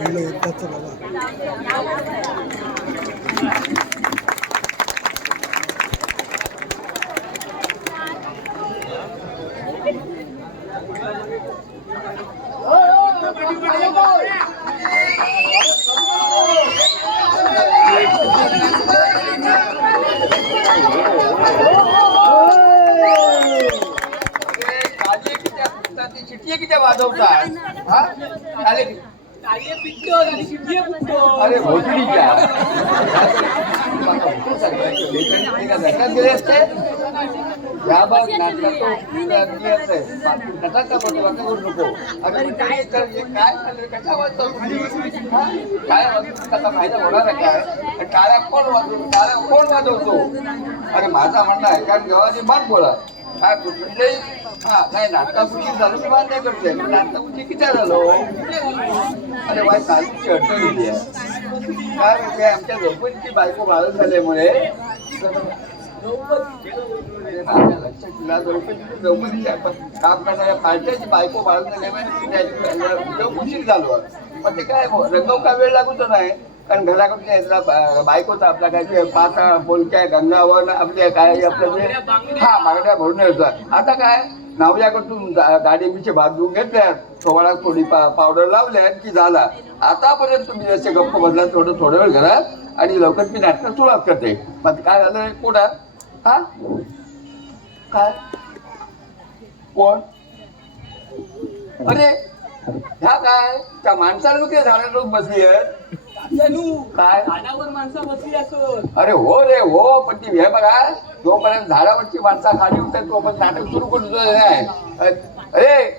पहिलं एकदाचं बाबा. चिठ्ठी किती वाजवता हा चालेल अरे भोसडीच्या गेले असते या बघ नाटकाचा करू नको अरे काय कशा वाजतो काय कसा फायदा होणार आहे काय टाळ्या कोण वाजवतो अरे माझा म्हणणं आहे कारण जेव्हा बात बोला काय कुठे हा नाही नाटकापुढची झालो मी बात नाही करते नाटकापुढची किती झालो अरे बाई कालची अडचण गेली आहे काय म्हणजे आमच्या झोपडीची बायको बाळत झाल्यामुळे काम करणाऱ्या पार्ट्याची बायको बाळत झाल्यामुळे उशीर झालो पण ते काय रंगव का वेळ लागूच नाही कारण घराकडच्या बायकोचा आपला काय पाता बोलक्या गंगावर आपल्या काय आपलं जे हा मागण्या भरून येतात आता काय नावल्याकडून गाडी बिचे भात धुवून घेतल्यात थोडा थोडी पावडर लावल्यात की झाला आतापर्यंत तुम्ही जसे गप्प बदला थोडं वेळ घरात आणि लवकर मी नाटकात सुरुवात करते मग काय झालं कोणा हा काय कोण अरे ह्या काय त्या माणसाला ते झाडाला बसली आहेत काय झाडावर माणसं बसली असत अरे हो रे हो पण ती हे बघा जोपर्यंत झाडावरची माणसं खाली होतात तोपर्यंत नाटक सुरू करून नाही अरे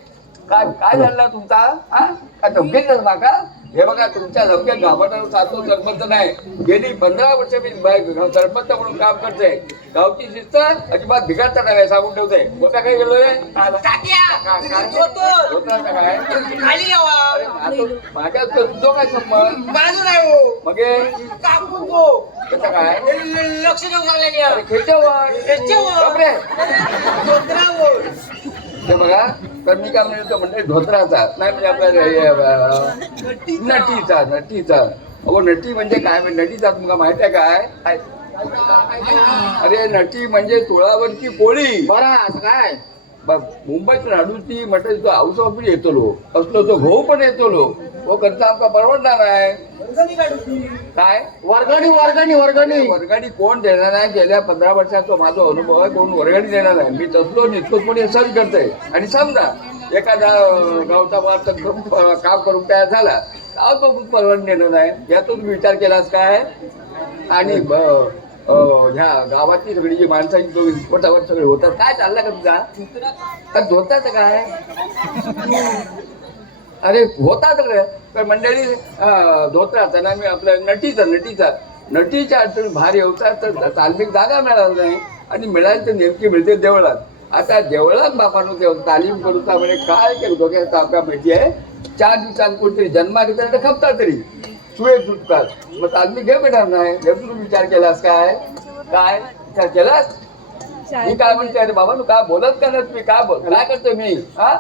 काय काय झालं तुमचा हा काय धमकी ना का हे बघा तुमच्या धमक्यात घाबरणार साधतो सरपंच नाही गेली 15 वर्ष मी सरपंच म्हणून काम करते गावची शिस्त अजिबात बिघडता नाही सांगून ठेवते होता काय गेलो रे माझ्या तुझं काय संबंध मग काय लक्ष हे बघा तर मी काय म्हणतो म्हणजे धोत्राचा नाही म्हणजे आपल्या नटीचा अहो नटी म्हणजे काय म्हणजे नटीचा तुमका माहित आहे काय अरे नटी म्हणजे तुळावरची पोळी बरा असं काय मुंबईत राडूची म्हटलं तो हाऊस ऑफिस येतो लो असलो तो भाऊ पण येतो लो तो करता आमचा परवडणार आहे काय वर्गणी कोण देणार आहे गेल्या 15 वर्षाचा माझा अनुभव आहे कोण वर्गणी देणार आहे मी तसलो निष्पक्षपणे सर्च करते आणि समजा एखादा गावचा माणूस काम करून तयार झाला गाव तो परवडून देणार आहे यातून विचार केलास काय आणि ह्या गावातली सगळी जी माणसाची पोटावर सगळे होतात काय चाललं का तुझा धोताच काय अरे होता सगळं तर मंडळी धोत्राचा ना मी आपल्या नटीच्या अडचण भारी होता तर तालमीक जागा मिळाली नाही आणि मिळाली तर नेमकी मिळते देवळात आता देवळात बापानं तालीम करूचा म्हणजे काय केलं डोक्यात आपल्या माहिती आहे 4 दिवसांत कोणतरी जन्मा घेतला तर खपता तरी सुळे सुटतात मग तालमी घे भेटणार नाही हे तू विचार केलास काय विचार केलास मी काय म्हणते अरे बाबा तू काय बोलत का ना तुम्ही काय करतोय मी हा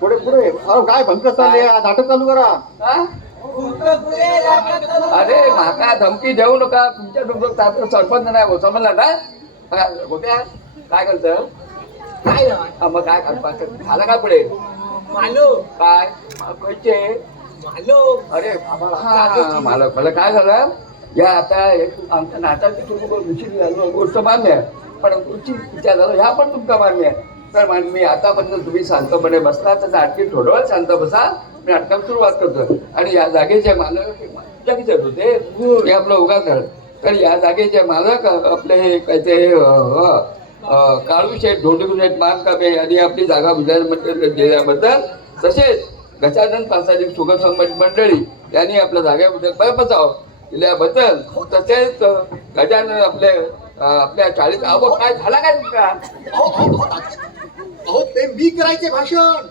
पुढे काय भंग नाटक चालू करा अरे माका धमकी देऊ नका तुमच्या डोक्यात सरपंच नाही हो समजला ना होत्या काय करत काय मग काय झालं काय पुढे मालो काय कैचे मालो अरे हा मालक मला काय झालं या आता आमच्या नाटकाची गोष्ट मान्य पण तुमची विचार झाला ह्या पण तुमचा मान्य तर मी आतापर्यंत तुम्ही शांतपणे बसला तर आणखी थोडं वेळ शांत बसा मी नाटकाला सुरुवात करतो आणि या जागेचे मालक जागेचे होते हे आपलं उगाच तर या जागेचे मालक आपले हे काय ते काळू शेठ धोंडू शेठ मानकामे आणि आपली जागा दिल्याबद्दल तसेच गजानन पासाजी सुगर संघटन मंडळी यांनी आपल्या जागेबद्दल बचाव दिल्याबद्दल तसेच गजानन आपल्या शाळेत अहो काय झाला काय तुमका अहो ते मी करायचे भाषण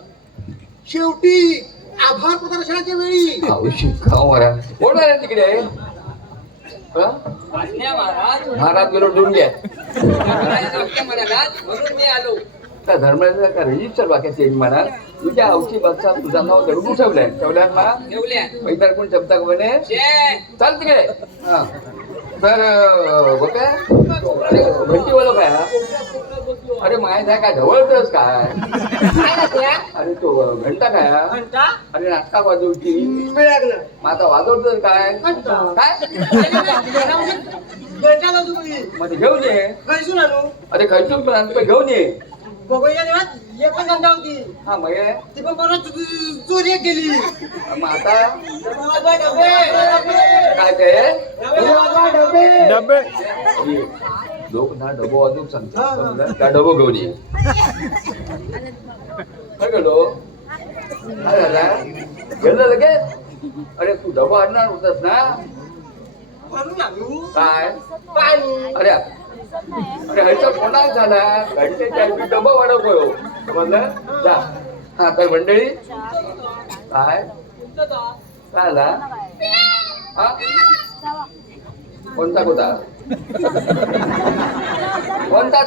शेवटी आभार प्रदर्शनाच्या वेळी कोण आहे तिकडे महाराज गेलो डोंग्या म्हणून मी आलो धर्माचा का रजिस्टर बाकी चेंज म्हणा तुझ्या आवची बसचा तुझं नाव दडून ठेवलंय ठेवल्यान मला ठेवल्या पैदल कोण शब्द म्हणे शे चालते काय हा तर बघा अरे घंटी बोलो काय हा? अरे माहित आहे काय ढवळतोस काय काय घातल्या अरे तो घंटा काय हा? घंटा अरे नाटका वाजवची मिळालं मग आता वाजवतोस काय घंटा. काय घंटा लावतो तुम्ही मध्ये घेऊन ये घरसून आणू अरे खर्चून पण आण, पण घेऊन ये गोगोईच्या देवात एक पण घंटा होती हा मग ये. ती पण कोणा चोरी केली मग आता वाजवा डबे काय काय डबे वाजवा डबे लोक ना डबो वाजवून सांगतात समजा, त्या डबो घेऊन ये काय गेलो काय झाला गेलं लगेच अरे तू डबो आणणार होतास ना म्हणून आणू काय पाणी अरे अरे ह्याचा कोणाच झाला घंटेच्या डबा वाढवतोय समजलं जा हा तर मंडळी काय काय आला हा कोणता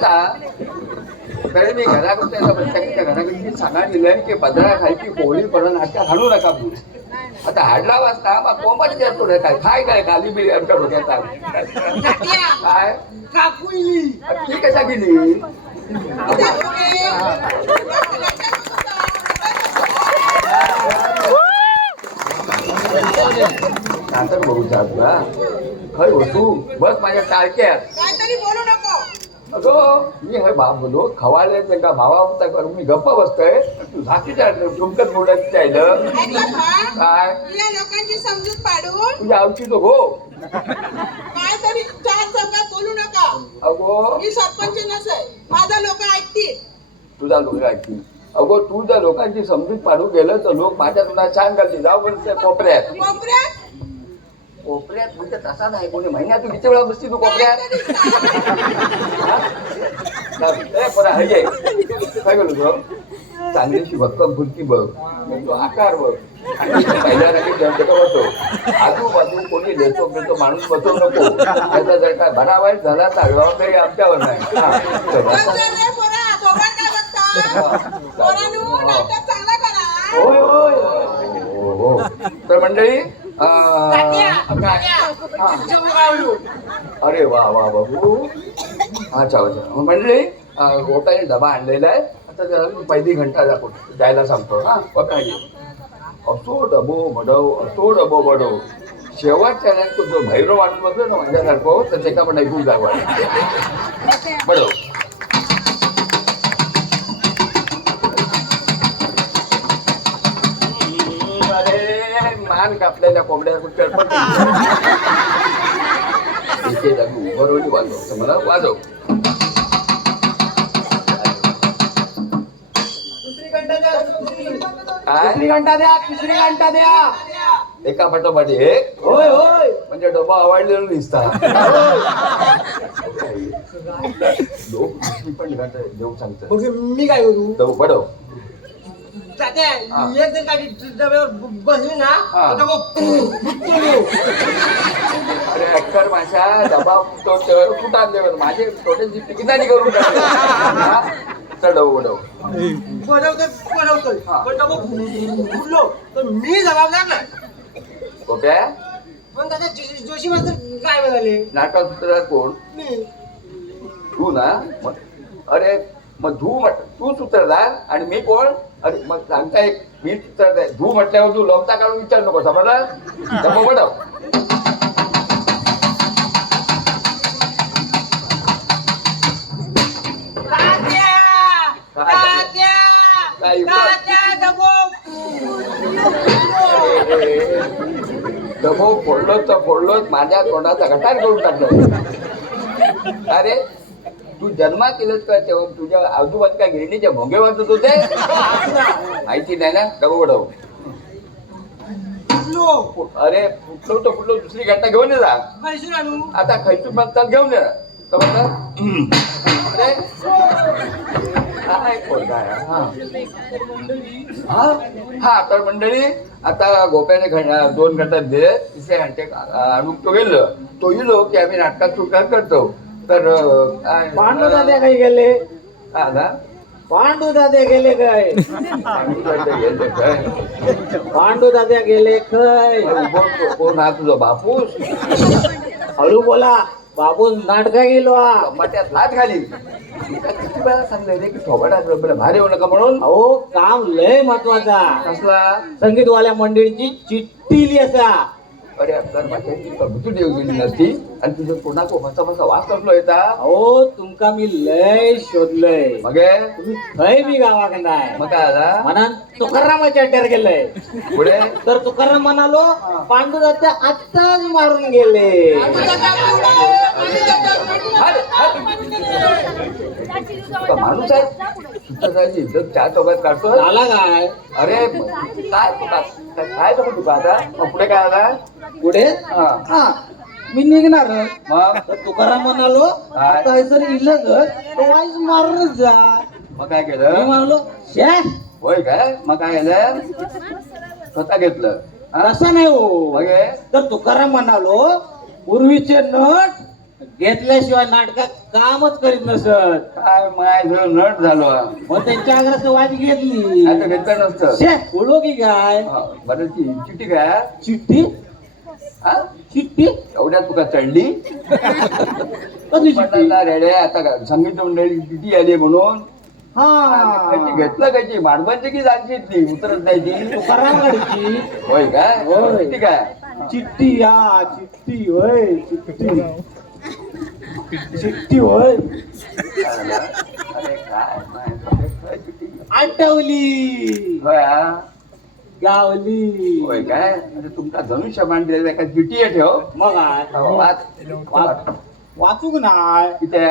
तरी मी घराकडे प्रत्येकाच्या घराकडे सांगा दिलंय की पदरा खायची पोळी पडून हातच्या हाणू नका पूर आता हाडला वाजता मग कोंबच देतो रे काय काय खाली बिली आमच्या डोक्यात काय काकुली ती कशा गेली नाटक बघू तुला खय बसू बस माझ्या टाळक्यात काहीतरी बोलू नको अगं मी हे बाप बोलो खवाले का भावा होता करून मी गप्पा बसतोय तू झाकीच्या तुमकत बोलायचं चाललं ऐकलं का? काय या लोकांची समजूत पाडून तुझ्या आवची तो हो काहीतरी चार चौकात बोलू नका अगो मी सरपंच नसेल माझा लोक ऐकतील तुझा लोक ऐकतील अगो तू जर लोकांची समजूत पाडू गेलं तर लोक माझ्या तुला छान करतील जाऊ पण त्या कोपऱ्यात कोपऱ्यात कोपऱ्यात म्हणजे तसा नाही कोणी महिन्यात तू किती वेळा बसती तू कोपऱ्यात काहीतरी सांग. परा हे काय बोलू तो चांगलीची भक्कम फुलकी बघ तो आकार बघ आणि पहिल्या बसो आजूबाजू कोणी देतो तो माणूस बसवू नको त्याचा जर काय भरावाईट झाला तर जबाबदारी आमच्यावर नाही बस झाले पोरा, दोघांना काय बघता? पोरांनो, नाटक चांगला करा. होय होय हो हो तर मंडळी तात्या, काय हा. जमगावलो. अरे वा वा बाबू अच्छा अच्छा मंडळी गोटाने डबा आणलेला आहे आता त्याला मी पहिली घंटा द्यायला सांगतो हा बघा घे असो डबो बडव शेवटच्या नाही तो जो भैरव वाटत बसलो ना माझ्यासारखं तर त्याचा पण ऐकून जावं बडव अरे मान कापलेल्या कोंबड्या कुठे बरोबर वाजव मला वाजव दुसरी घंटा द्या, दुसरी. काय दुसरी घंटा द्या, तिसरी घंटा द्या. एका पाठोपाठ एक होय होय म्हणजे डबा आवडलेला दिसतात लोक दुसरी पण घंटा देऊ सांगतात मग मी काय करू डबो बडव तात्या, हा. एक जण काही डब्यावर बसली ना हा. तर मग अरे ऍक्टर माझ्या डबा तो कुठं देवर माझे थोडे तिकिटाने करून चढव बनवतोय हा. पण डबा फुटलो तर मी जबाबदार नाही ओके पण त्याच्या जोशी मास्तर काय म्हणाले नाटक सूत्रधार कोण मी तू ना अरे मग तू सूत्रधार आणि मी कोण अरे मग सांगता एक मी सूत्रधार धू म्हटल्यावर तू लोकता काढून विचार नको समजलं डबो बडव तात्या काय तात्या काय तात्या डबो डबो फोडलोच माझ्या तोंडाचा गटार करून टाकलं अरे तू जन्मात केलंच का तेव्हा तुझ्या आजूबाजूच्या गिरणीचे भोंगे वाजत होते माहिती नाही ना डबो बडव अरे फुटलो दुसरी घंटा घेऊन ये जा पैसून आणू आता खैचून मग घेऊन ये समजलं अरे काय पोरगा आहे, हा तर मंडळी आता गोप्याने 2 घंटा दिले तिसरे घंटे आणून तो गेलो तो येलो की आम्ही नाटकात सुटका करतो तर भांडण झाले काही गेले हा ना पांडू दादा गेले काय काय? पांडू दादा गेले काय कोण हा तुझा बापूस हळू बोला बाबू नाटका गेलो हा मट्यात लाट घाली किती वेळा सांगलंय रे की थोबाडा भारी होऊ नका म्हणून. अहो काम लय महत्वाचा कसला? संगीतवाल्या मंडळीची चिठ्ठी लिहायचा. अरे तर माझ्या भुतू देऊ गेली नसती आणि तुझं कोणाको बसा बसा वास करलो येता. अहो तुमका मी लय शोधलंय मग तुम्ही खय बी गावाक नाही मग काय आला म्हणा तुकारामाच्या अड्ड्यावर गेलंय पुढे तर तुकाराम म्हणालो पांडू दादा आत्ताच मारून गेले. अरे, का माणूस आहे सुद्धा इज्जत चार चौकात काढतो. झाला काय अरे काय तुका काय नको तुका आता मग पुढे काय आला पुढे हा. हा मी निघणार मग तर तुकाराम म्हणालो आता हे जर इलग तर वाईस मारूनच जा. मग काय मी केलं म्हणालो शे होय काय मग काय केलं स्वतः घेतलं हा? असं नाही हो मग हे? तर तुकाराम म्हणालो पूर्वीचे नट घेतल्याशिवाय नाटकात कामच करीत नसत काय माय नट झालो मग त्यांच्या आग्रहात वाट घेतली आता घेतलं नसतं शे बोलो की काय हा, बरं ती चिठी काय चिठ्ठी हा चिठ्ठी एवढ्यात तुका चढली कधी चिठ्ठी म्हणतात रेडे आता संगीत मंडळी चिठी आली म्हणून हा घेतलं कायची माडबांची की जायची ती उतरत नाही ती तुकाराम गाडीची होय काय होय. चिठी काय चिठ्ठी हा चिठ्ठी होय चिठ्ठी चिठ्ठी होय अरे काय नाही, चिठी आठवली होय हा? गावली होय काय म्हणजे तुमचा धनुष्य मांडलेला एका चिठी आहे ठेव मग काय? वाच वाचूक नाय तिथे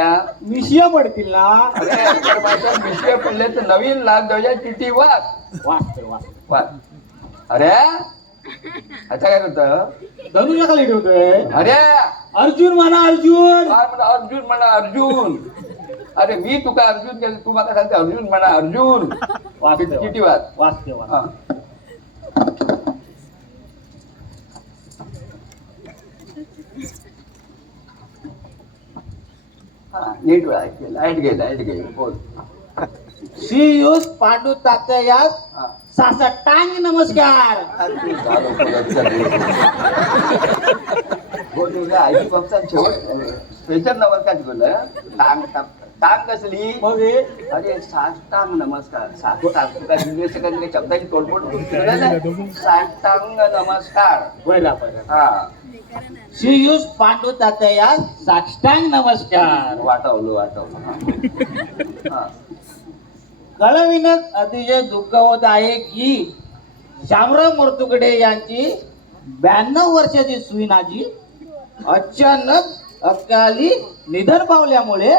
मिशिया पडतील ना अरे तर माझ्या विषय पडले तर नवीन लाभ द्यायच्या चिठी वाच वाचते वाच वाच अरे आता काय करत धनुष्य खाली ठेवतोय अरे अर्जुन म्हणा अर्जुन काय म्हणा अर्जुन म्हणा अर्जुन अरे मी तुका अर्जुन केलं तू मला सांगते अर्जुन म्हणा अर्जुन वाचते चिठी वाच वाचते हा. वाचते हा, नीट लाईट घे बोल श्रीयुष पांडू तात्या यास हा. सासटांग नमस्कार तू झालो परत हो तुझ्या आई पक्षात शेवट स्पेशल नमस्कार बोलला टांग टांग कसली मग हे अरे साष्टांग नमस्कार साष्टांग काय इंग्लिश काही शब्दाची तोडफोड केलं नाही साष्टांग नमस्कार पहिला पहिला हा श्रीयुष पांडू तात्या यास साष्टांग नमस्कार वाटवलं हा कळविण्यात अतिशय दुःख होत आहे की शामराव मोरतुकडे यांची 92 वर्षाची सुईनाजी अचानक अकाली निधन पावल्यामुळे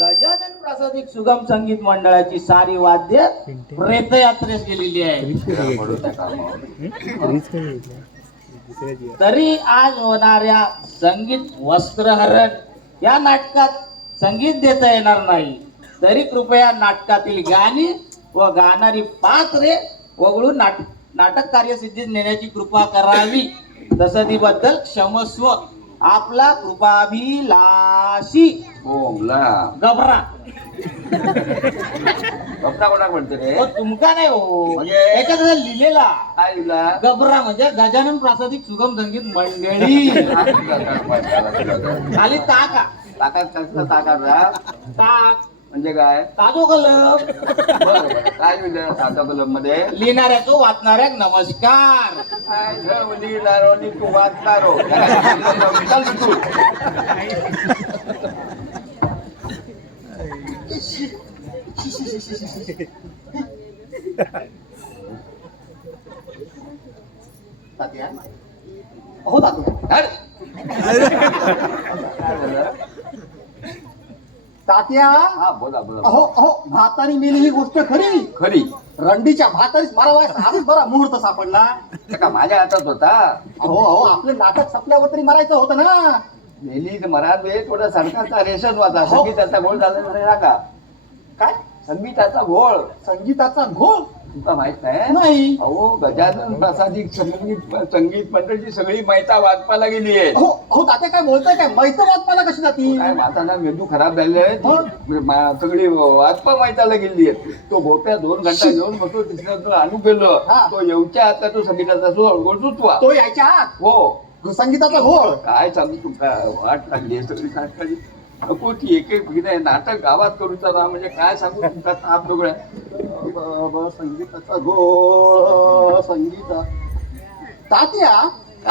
गजानन प्रासादिक सुगम संगीत मंडळाची सारी वाद्य प्रेतयात्रेस गेलेली आहे. तरी आज होणाऱ्या संगीत वस्त्रहरण या नाटकात संगीत देता येणार नाही. तरी कृपया नाटकातील गाणी व गाणारी पात्रे वगळून नाटक कार्यसिद्धीत नेण्याची कृपा करावी. तसदीबद्दल क्षमस्व आपला कृपाभिलाषी बोमला गबरा. गप्पा कोणाक म्हणते रे हो, तुमका नाही हो म्हणजे? एखादा लिहिलेला काय दिला गबरा म्हणजे गजानन प्रासादिक सुगम संगीत मंडळी. खाली ताका ताकात कसला ताकात ताक म्हणजे काय ताजो कलम बरं काय लिहिलं साधा कलम मध्ये लिहिणाऱ्याचो वाचणाऱ्या नमस्कार. काय झवली नारोनी तू वाचणारो चल तू. तात्या हो तात्या हट. तात्या हा बोला बोला अहो अहो भातानी मेली ही गोष्ट खरी. खरी रंडीच्या भातानीच मारावायस आजच बरा मुहूर्त सापडला. का माझ्या हातात होता अहो अहो आपलं नाटक संपल्यावर तरी मारायचं होतं ना. नेली मराठ वे थोडा सरकारचा रेशन वाचा हो. संगीताचा घोळ झाला म्हणजे का काय संगीताचा घोळ संगीताचा घोळ तुका माहित नाही नाही. अहो गजानन प्रसादी संगीत मंडळची सगळी मैता वाजपाला गेली आहे. हो हो तात्या काय बोलताय काय मैत्र वाचपाला कशी जाती? काय माझा मेंदू खराब झालेला आहे. सगळी वाजपा मैताला गेली आहे. तो भोप्या 2 घंटा घेऊन बसतो तिसऱ्या आणू गेलो. हा. तो येऊच्या आता तो संगीताचा सुचवा. तो यायच्या आत हो संगीताचा घोळ. काय सांगू तुमका वाट लागली आहे सगळी काय नको ती एक नाटक गावात करूचा ना म्हणजे काय सांगू तुमचा ताप सगळ्या संगीताचा घोळ संगीता. तात्या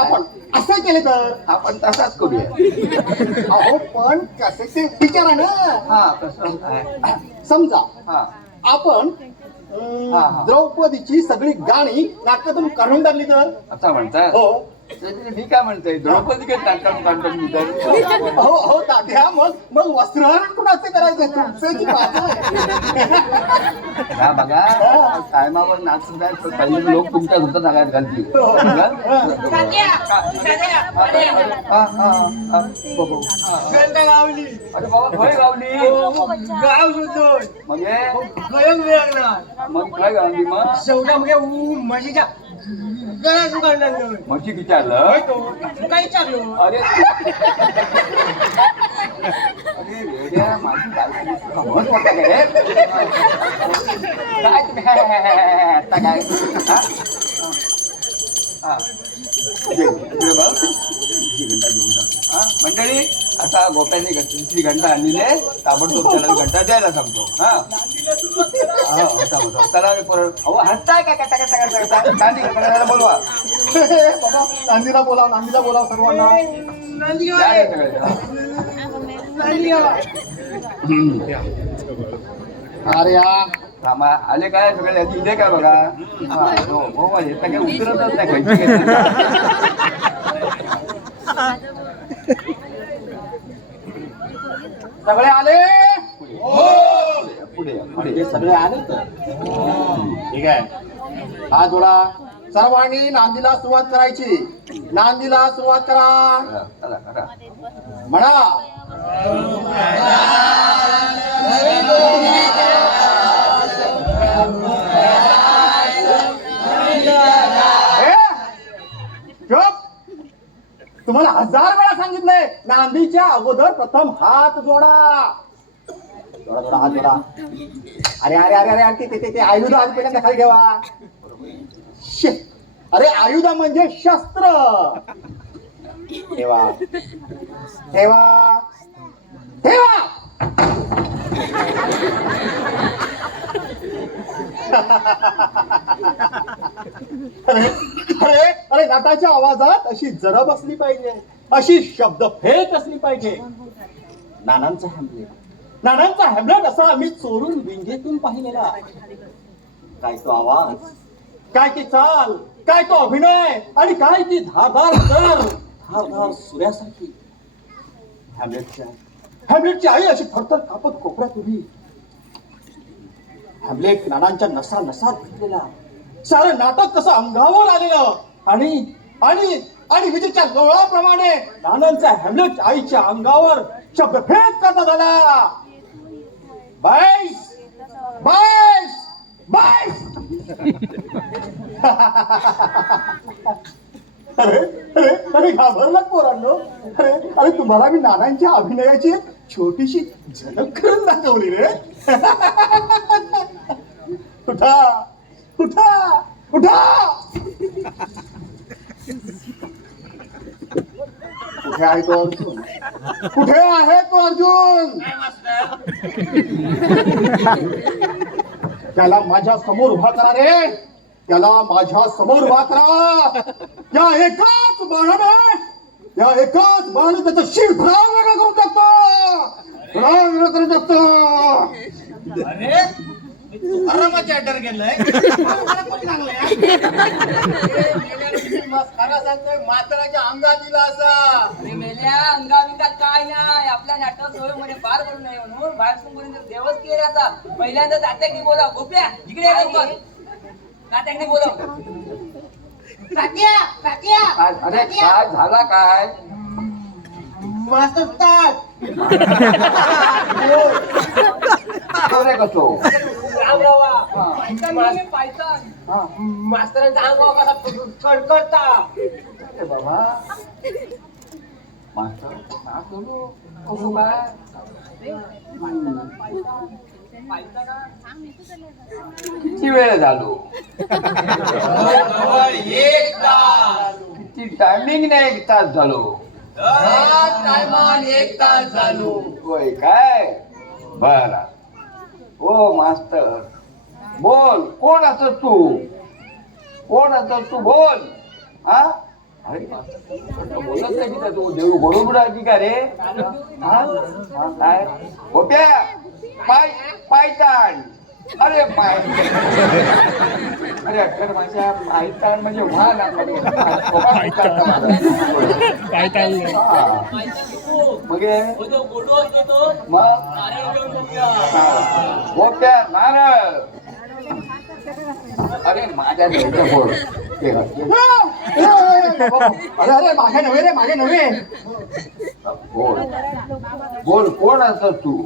आपण असं केलं तर आपण तसाच करूया. अहो पण कसे ते विचारा ना. हा कसं काय समजा हा आपण हा. द्रौपदीची सगळी गाणी नाटकातून काढून टाकली तर. असं म्हणतात. हो मी काय म्हणतोय द्रौपदी काय नाटक काढतो मी तर हो हो तात्या मग मग वस्त्र कुणाचे करायचे तुमचे की माझे? हा बघा टायमावर नाचून काय काही लोक तुमच्या होतात नागात घालतील. तात्या, तात्या, अरे, हा, हा, हा. बघू. हा. घंटा गावली अरे बाबा खय गावली गाव सुद्धा मग गयम लागणार मग काय गावली मग शेवटा मग म्हशीच्या गळ्यात काढणार म्हशी विचारलं काय विचारलो अरे अरे वेड्या माझी बायको समज होता काय रे? काय तुम्ही आता काय हा? हा. इकडे बघ. दुसरी घंटा घेऊन टाक. हा मंडळी आता गोप्याने दुसरी घंटा आणलेली आहे. ताबडतोब त्याला घंटा द्यायला सांगतो. हा हा होता होता त्याला परत अहो हटताय काय काय काय काय गांधी करायला बोलवा. बाबा नांदीला बोलाव सर्वांना. या रे सगळे. अरे या थांबा आले काय सगळे इथे काय बघा. हा हो हो हे तर काही उतरतच नाही खायची सगळे आले. पुढे ते सगळे आले तर ठीक आहे. हा जोडा सर्वांनी नांदीला सुरुवात करायची. नांदीला सुरुवात करा. चला करा. म्हणा चुप. तुम्हाला 1000 वेळा सांगितलंय नांदीच्या अगोदर प्रथम हात जोडा. जोडा जोडा हात जोडा. अरे अरे अरे अरे अरे ते आयुध आज पहिल्यांदा खाली ठेवा. अरे आयुध म्हणजे शस्त्र. ठेवा ठेवा ठेवा. अरे अरे अरे नाटाच्या आवाजात अशी जरब असली पाहिजे. अशी शब्द फेक असली पाहिजे. नानांचा हॅमलेट असा आम्ही चोरून विंगेतून पाहिलेला. काय तो आवाज, काय ती चाल, काय तो अभिनय आणि काय ती धारदार सूर्यासारखी. हॅमलेटची आई अशी थरथर कापत कोपऱ्यात उभी. हॅमलेट नानांच्या नसा नसात घेतलेला. सारं नाटक कसं अंगावर आलेलं आणि आणि आणि विजेच्या गवळाप्रमाणे नानांचा हॅमलेट आईच्या अंगावर शब्दफेक करण्यात आला. बाईस बाईस बाईस. अरे अरे अरे घाबरला पोरांनो. अरे अरे तुम्हाला मी नानांच्या अभिनयाची एक छोटीशी झलक करून दाखवली रे. उठा उठा उठा. कुठे आहे तो अर्जुन? कुठे आहे तो अर्जुन? त्याला माझ्या समोर उभा करा रे. त्याला माझ्या समोर उभा करा. या एकाच बाणाने त्याचं शिर भराव वेगळं करून टाकतो. भराव वेगळं करून टाकतो. अरे आरामाची अड्डर गेलाय म्हाताराच्या अंगात दिला असा. अरे मेल्या अंगाविंगात काय नाही. आपल्या नाटक सोयीमध्ये पार पडू नये म्हणून बाहेर पर्यंत देवच केले. आता पहिल्यांदा तात्याने बोला. गोप्या इकडे ये लवकर. तात्याने बोलव. तात्या तात्या अरे काय झाला काय मास्तर ताट कसो रामरावा पायथन हा. मास्तरांचा अंगावर कसा कडकडता अरे बाबा मास्तर का करू कसं काय किती वेळ झालो एक तास किती टायमिंग नाही 1 तास झालो टायमान 1 तास झालो होय काय बर हो मास्तर बोल कोण असं तू बोल हा अरे मास्तर बोलत नाही की तू देव बरोबर आहे का रे हा काय गोप्या पायतान अरे अरे अक्षर माझ्या पायतान म्हणजे वाहन मग गोप्या नारळ अरे माझ्या बोल अरे मागे नव्हे रे मागे नव्हे. बोल बोल कोण असं तू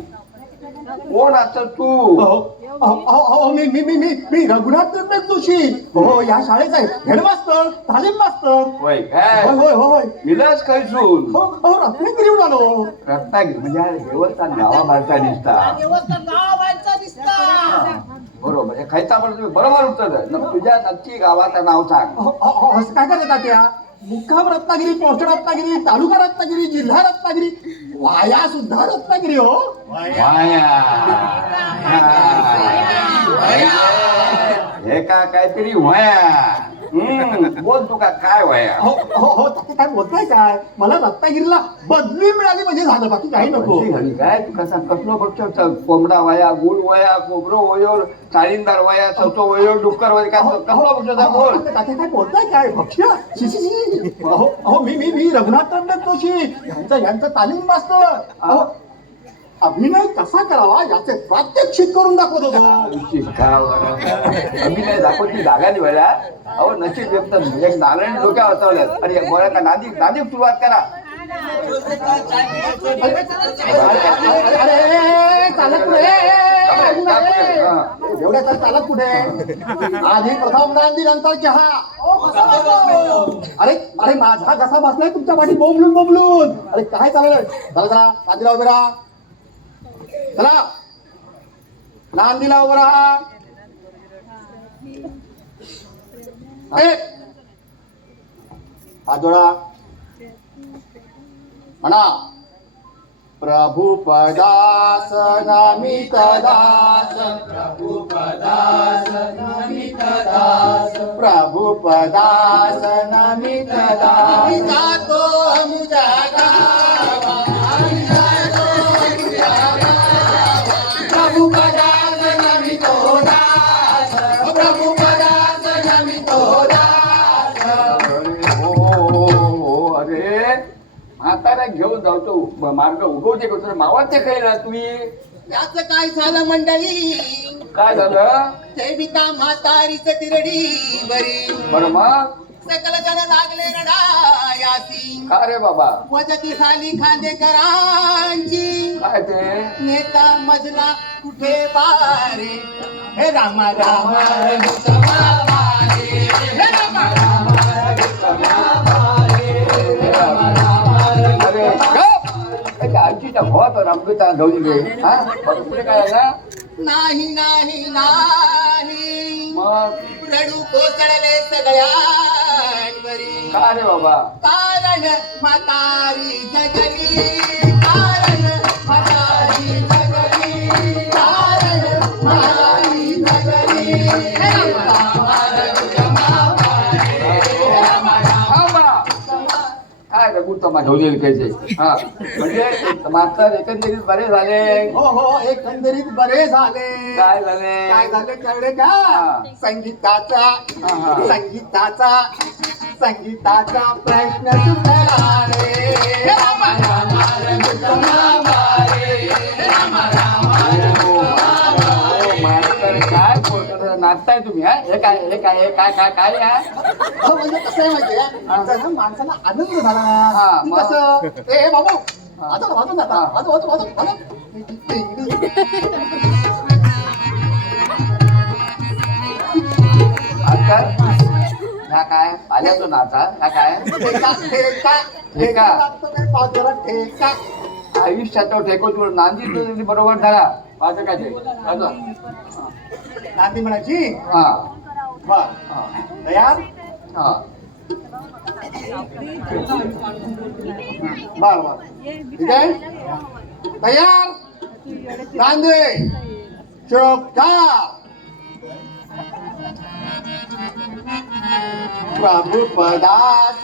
मी रघुनाथ त्र्यंबक जोशी हो या शाळेचा हेडमास्टर तालीम मास्तर. होय काय होय होय होय विलास कैसून हो हो रत्नागिरीहून आलो. रत्नागिरी म्हणजे देवस्थान गावाबाहेरचा दिसता बरोबर हे खायचा पण तुम्ही बरोबर उत्तर तुझ्या नक्की गावाचं नाव सांग असं काय करतात त्या मुक्काम रत्नागिरी पोस्ट रत्नागिरी तालुका रत्नागिरी जिल्हा रत्नागिरी वाया सुद्धा रत्नागिरी हो. हे का काहीतरी वया बोल तू का काय वया हो हो हो त्याचं काय बोलताय काय मला रत्नागिरीला बदली मिळाली म्हणजे झालं बाकी काही नको. काय तू कसा कसलो बघतो कोंबडा वया गुळ वया कोबरो वयोर चाळींदार वया चौथो वयोर डुक्कर वय काय कसलो बघतो बोल त्याचे काय बोलताय काय भक्ष्य हो मी रघुनाथ त्र्यंबक जोशी यांचं तालीम मास्तर. अहो अभिनय कसा करावा याचे प्रात्यक्षिक करून दाखवत होतो. अभिनय दाखवची जागा नाही वेळा अहो नशीब व्यक्त एक नारायण डोक्यावर बसवल्यात आणि बोलायला नादी सुरुवात करा. अरे चालत पुढे एवढ्या तर चालत पुढे आधी प्रथम नांदी नंतर चहा. अरे अरे माझा कसा बसलाय तुमच्या पाठी बोंबलून अरे काय चाललंय चला चला नांदीला उभे राहा चला नांदीला उभं राहा. हात जोडा म्हणा प्रभु पदास नमित दास प्रभु पदास नमित दास प्रभु पदास नमित दास जातो मुझा गावा प्रभु पदास नमितो दास प्रभु पदास नमितो दास. अरे म्हातारा घेऊन जातो मार्ग उगवते कसं मावाचे काही ना तुम्ही याच काय झालं मंडळी काय झालं ते बिता म्हातारीच तिरडी बरी बरं मग सकल जण लागले रडायासी का रे बाबा वजती खाली खांदेकरांची काय ते नेता मजला कुठे बारे हे रामा रामा रघुतमा बारे हे रामा रामा रघुतमा बारे हे रामा रामा अरे त्याच्या आजीच्या भावात रामकृता गौरी गे हा बरं पुढे काय आला नाही नाही नाही मग रडू कोसळले सगळ्यांवरी का रे बाबा कारण म्हातारी जगली कारण म्हातारी जगली कारण म्हातारी जगली हे रामा रघुतमा बारे, हे रामा थांबा. काय रघुतमा गौरी लिखायचे हा म्हणजे मास्तर एकंदरीत बरे झाले हो हो एकंदरीत बरे झाले. काय झाले काय झाले कळले का हा. संगीताचा हा. संगीताचा प्रश्न सुटला रे. रामा रामा रघुतमा बारे, रामा रामा रघुतमा बारे. मास्तर काय बोलतो नाचताय तुम्ही हा हे काय काय आहे हो म्हणजे कसं आहे माहितीये जरा माणसाला आनंद झाला हा, की मग? कसं ए बाबू वाजव हा. मास्तर हा काय आल्या तो नाचा हा काय ठेका ठेका ठेका लागतो काय पावसाला ठेका. आयुष्यात ठेको तू नांदी बरोबर झाला माझं काय ते नांदी म्हणायची हा बर हा तयार हा बर बर ठीक आहे तयार नांदे चौकार प्रभु पदास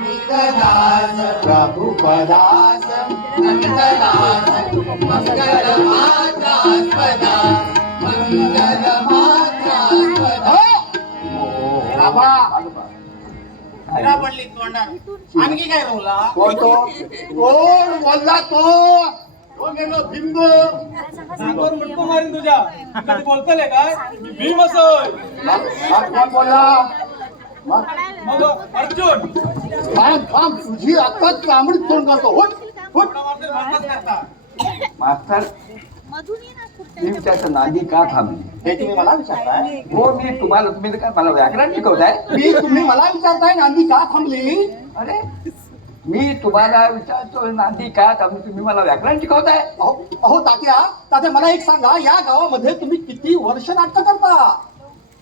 निकदास प्रभु पदास मंगलास मंगल मात्रास्पदा मंगल मात्रास्पदा. बाबा हिरा पडली तोंडात आणखी काय बोलला कोण तो कोण बोलला तो गेलो बिंब सांगोर मुटको मारीन तुझ्या कधी बोलतले काय भीम असोय कोण बोलला मग अर्जुन तुझी आता चांबडी तोंड करतो होट होट मारते मारताच करता मास्तर मी विचारतो नांदी का थांबली हे तुम्ही मला विचारताय हो मी तुम्हाला तुम्ही तर काय मला व्याकरण शिकवताय तुम्ही मला विचारताय नांदी का थांबली अरे मी तुम्हाला विचारतो नांदी का थांबली तुम्ही मला व्याकरण शिकवताय अहो तात्या मला एक सांगा या गावामध्ये तुम्ही किती वर्ष नाटक करता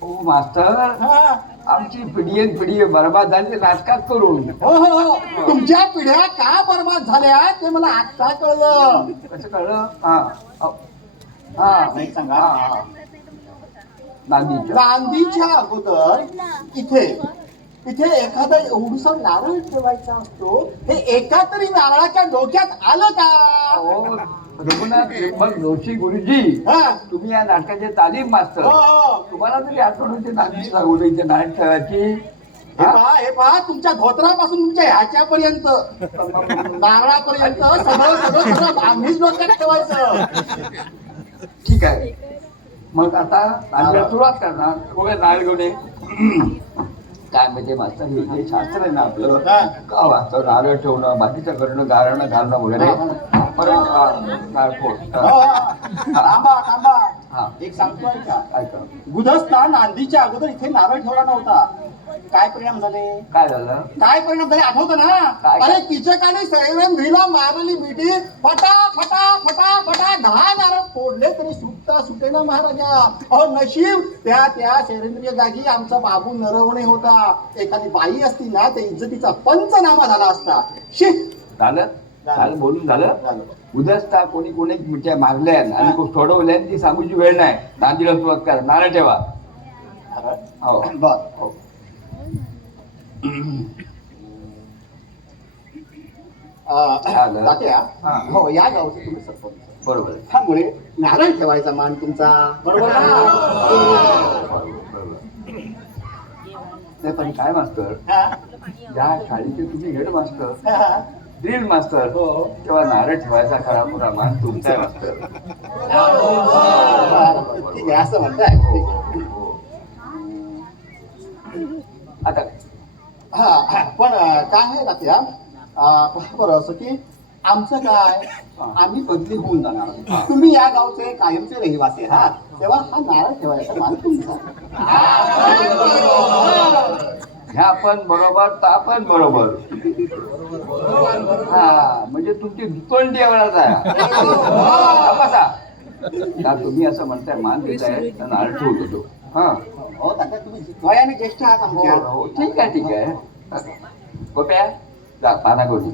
हो मास्तर हा. आमची पिढी बरबाद झाली ते नाटकात करून हो तुमच्या पिढ्या का बरबाद झाल्या ते मला आता कळलं कसं कळलं हा हा नाही सांगा. हा नांदीच्या गांधीच्या अगोदर इथे एखादा एवढूसा नारळ ठेवायचा असतो हे एका तरी नारळाच्या डोक्यात आलं का हो रघुनाथ निर्मल जोशी गुरुजी हा. तुम्ही या नाटकाचे तालीम मास्तर हो. तुम्हाला तरी आठवण होते नांदी लागवड इथे नाटक ठेवायची हे पहा तुमच्या धोत्रापासून तुमच्या ह्याच्यापर्यंत नारळापर्यंत सगळं आम्हीच डोक्यात ठेवायचं. ठीक आहे मग आता नांदीला सुरुवात करणार थोडे नारळ घेऊन ये. काय म्हणजे मास्तर हे शास्त्र आहे ना आपलं का वाचतं नारळ ठेवणं बाकीचं करणं गारणं घालणं वगैरे परत नारळ थांबा हा. एक सांगतोय का काय कर गुदस्था नांदीच्या अगोदर इथे नारळ ठेवला नव्हता. काय परिणाम झाले काय झालं आठवतं ना काय? अरे किचकाने सैरंध्रीला मारली मिठी फटा फटा फटा फटा 10 नारळ फोडले तरी सुटता सुटेना महाराजा. अहो नशीब त्या सैरंद्रीय जागी आमचा बाबू नरवणे होता. एखादी बाई असती ना त्या इज्जतीचा पंचनामा झाला असता. शी झालं बोलून झालं उद्याच कोणी मिठ्या मारल्या आणि सोडवल्या ती सांगूची वेळ नाही नांदीला सुरुवात करा नारळ ठेवा हो बर हो तात्या हा. हो या गावचे तुम्ही सरपंच बरोबर त्यामुळे नारळ ठेवायचा मान तुमचा बरोबर ना? नाही पण काय मास्तर हा? या शाळेचे तुम्ही हेड मास्टर हा. ड्रिल मास्टर हो. तेव्हा नारळ ठेवायचा खरा पुरा मान तुमचा आहे मास्तर बरं, ठीक आहे असं म्हणताय ठीक आहे. आता हा पण काय आहे तात्या बरं असं की आमचं काय आम्ही बदली होऊन जाणार तुम्ही या गावचे कायमचे रहिवासी आहात तेव्हा हा नारळ ठेवायचा मान तुमचा. ह्या पण बरोबर ता पण बरोबर हा म्हणजे तुमची दुतोंडी एवढाच आहे तुम्ही असं म्हणताय मान देताय तर नारळ ठेवतो तो हा हो तात्या तुम्ही वयाने ज्येष्ठ आहात आमच्या. हो ठीक आहे गोप्या जा पाना करू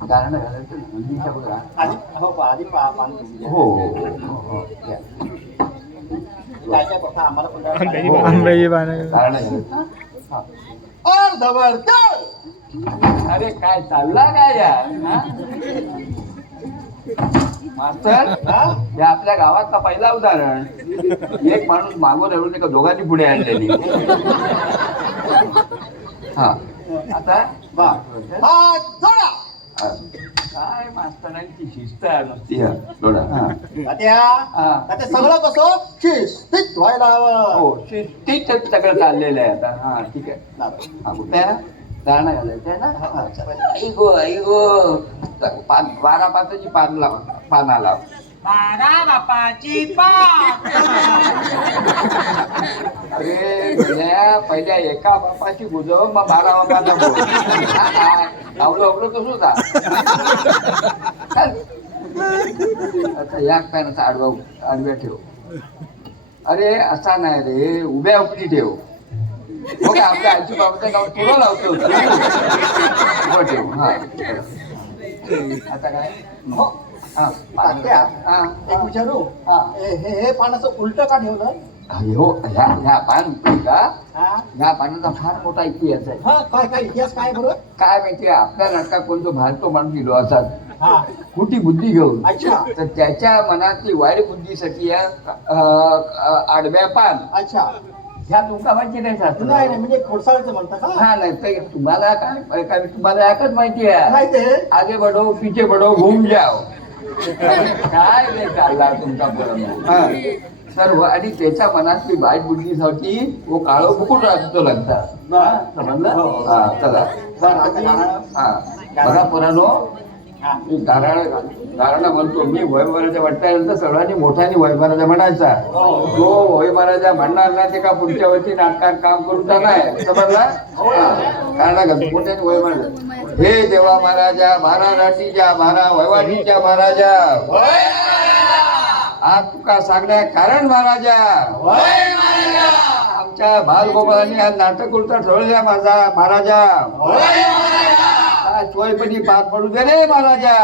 कारण घालायचं नंदीच्या बघा आधी मान तुम्ही द्या. हो हो या. काय काय प्रथा आम्हाला पण हो, द्या. हो. कारण घालायचं हा. अर्धवर कर. अरे काय चालला काय या हा? मास्तर हे आपल्या गावातला पहिला उदाहरण एक माणूस मागून राहून एका दोघांनी पुढे आणलेली हा आता हात जोडा. काय मास्तरांची शिस्त आहे नुसती हा थोडा हा तात्या सगळं कसं शिस्तीत व्हायला हवं. हो ठीक सगळं चाललेलं आहे आता हा ठीक आहे हा कुठे गाणं घालायचं आहे ना आई गो 12 पाताची पान लाव बारा बापाची पाक. अरे तुझ्या पहिल्या एका बापाची बुजव मग 12 बापाला बोल. आवलं आवलं कसं होता. आता या पॅनचा आडव्या ठेव. अरे असा नाही रे, उभ्या उपटी ठेव. ओके, आपल्या आजी बाबाचं नाव तुला लावतो. उभं ठेव. हा आता काय हो हा तात्या, हा एक विचारू हा. हे पान असं उलट का ठेवलं? हो ह्या पान का हा ह्या पानाचा फार मोठा इतिहास आहे. हा, काय इतिहास काय बरोबर? काय माहितीये, आपल्या नाटकात कोणतो भारतो माणूस गेलो असाच हा खोटी बुद्धी घेऊन. अच्छा तर त्याच्या मनातली वाईट बुद्धीसाठी या आडव्या पान अच्छा. ह्या तुमका माहिती नाही शास्त्र? नाही नाही, म्हणजे खोडसाळचं म्हणता का? हा नाही तर तुम्हाला काय काय तुम्हाला एकच माहिती आहे, काय ते? आगे बढो पीछे बढो घूम जाओ. काय रे चालला तुमचा परम सर्व. आणि त्याच्या मनातली वाईट बुद्धीसाठी वो काळो बुकुट राहतो लागता. समजलं? हा चला हा बघा पुरानो, मी गाराणा म्हणतो. मी वय महाराजा म्हटल्यानंतर सगळ्यांनी मोठ्याने वय महाराजा म्हणायचा. तो वय महाराजा म्हणणार ना ते का पुढच्या वर्षी नाटकात काम करूचा नाही. समजला? कारण मोठ्याने वय महाराजा, हे देवा महाराजा, बारा राशीच्या बारा वैवाडीच्या महाराजा, आज तुका सांगण्या कारण महाराजा, आमच्या बालगोपाळांनी आज नाटक उलटा ठरवल्या माझा महाराजा. सोयपणी पार पडू दे रे महाराजा.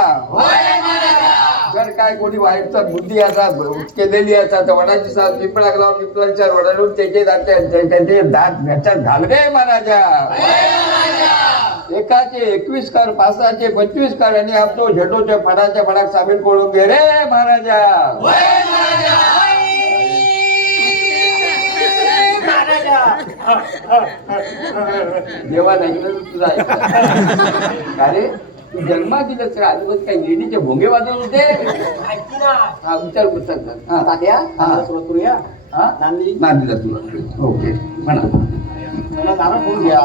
जर काय कोणी वाईट बुद्धी आता केलेली असा तर वडाची साल पिंपळाक लावून पिंपळाच्या वडालून त्याचे दात घ्याच्यात घाल रे महाराजा. एकाचे 21 कर, 5चे 25 कर आणि आपतो झेंडूच्या फडाच्या फडाक सामील करून घे रे महाराजा. देवा नाही तुझा अरे तू जन्मा दिलं तर आजूबाजू काही लेडीचे भोंगे वाजवत होते. हा विचार हा तात्या, हा. सुरुवात करूया. हा नांदी नांदीला तुला ओके म्हणा. पहिला नारळ फोडून घ्या.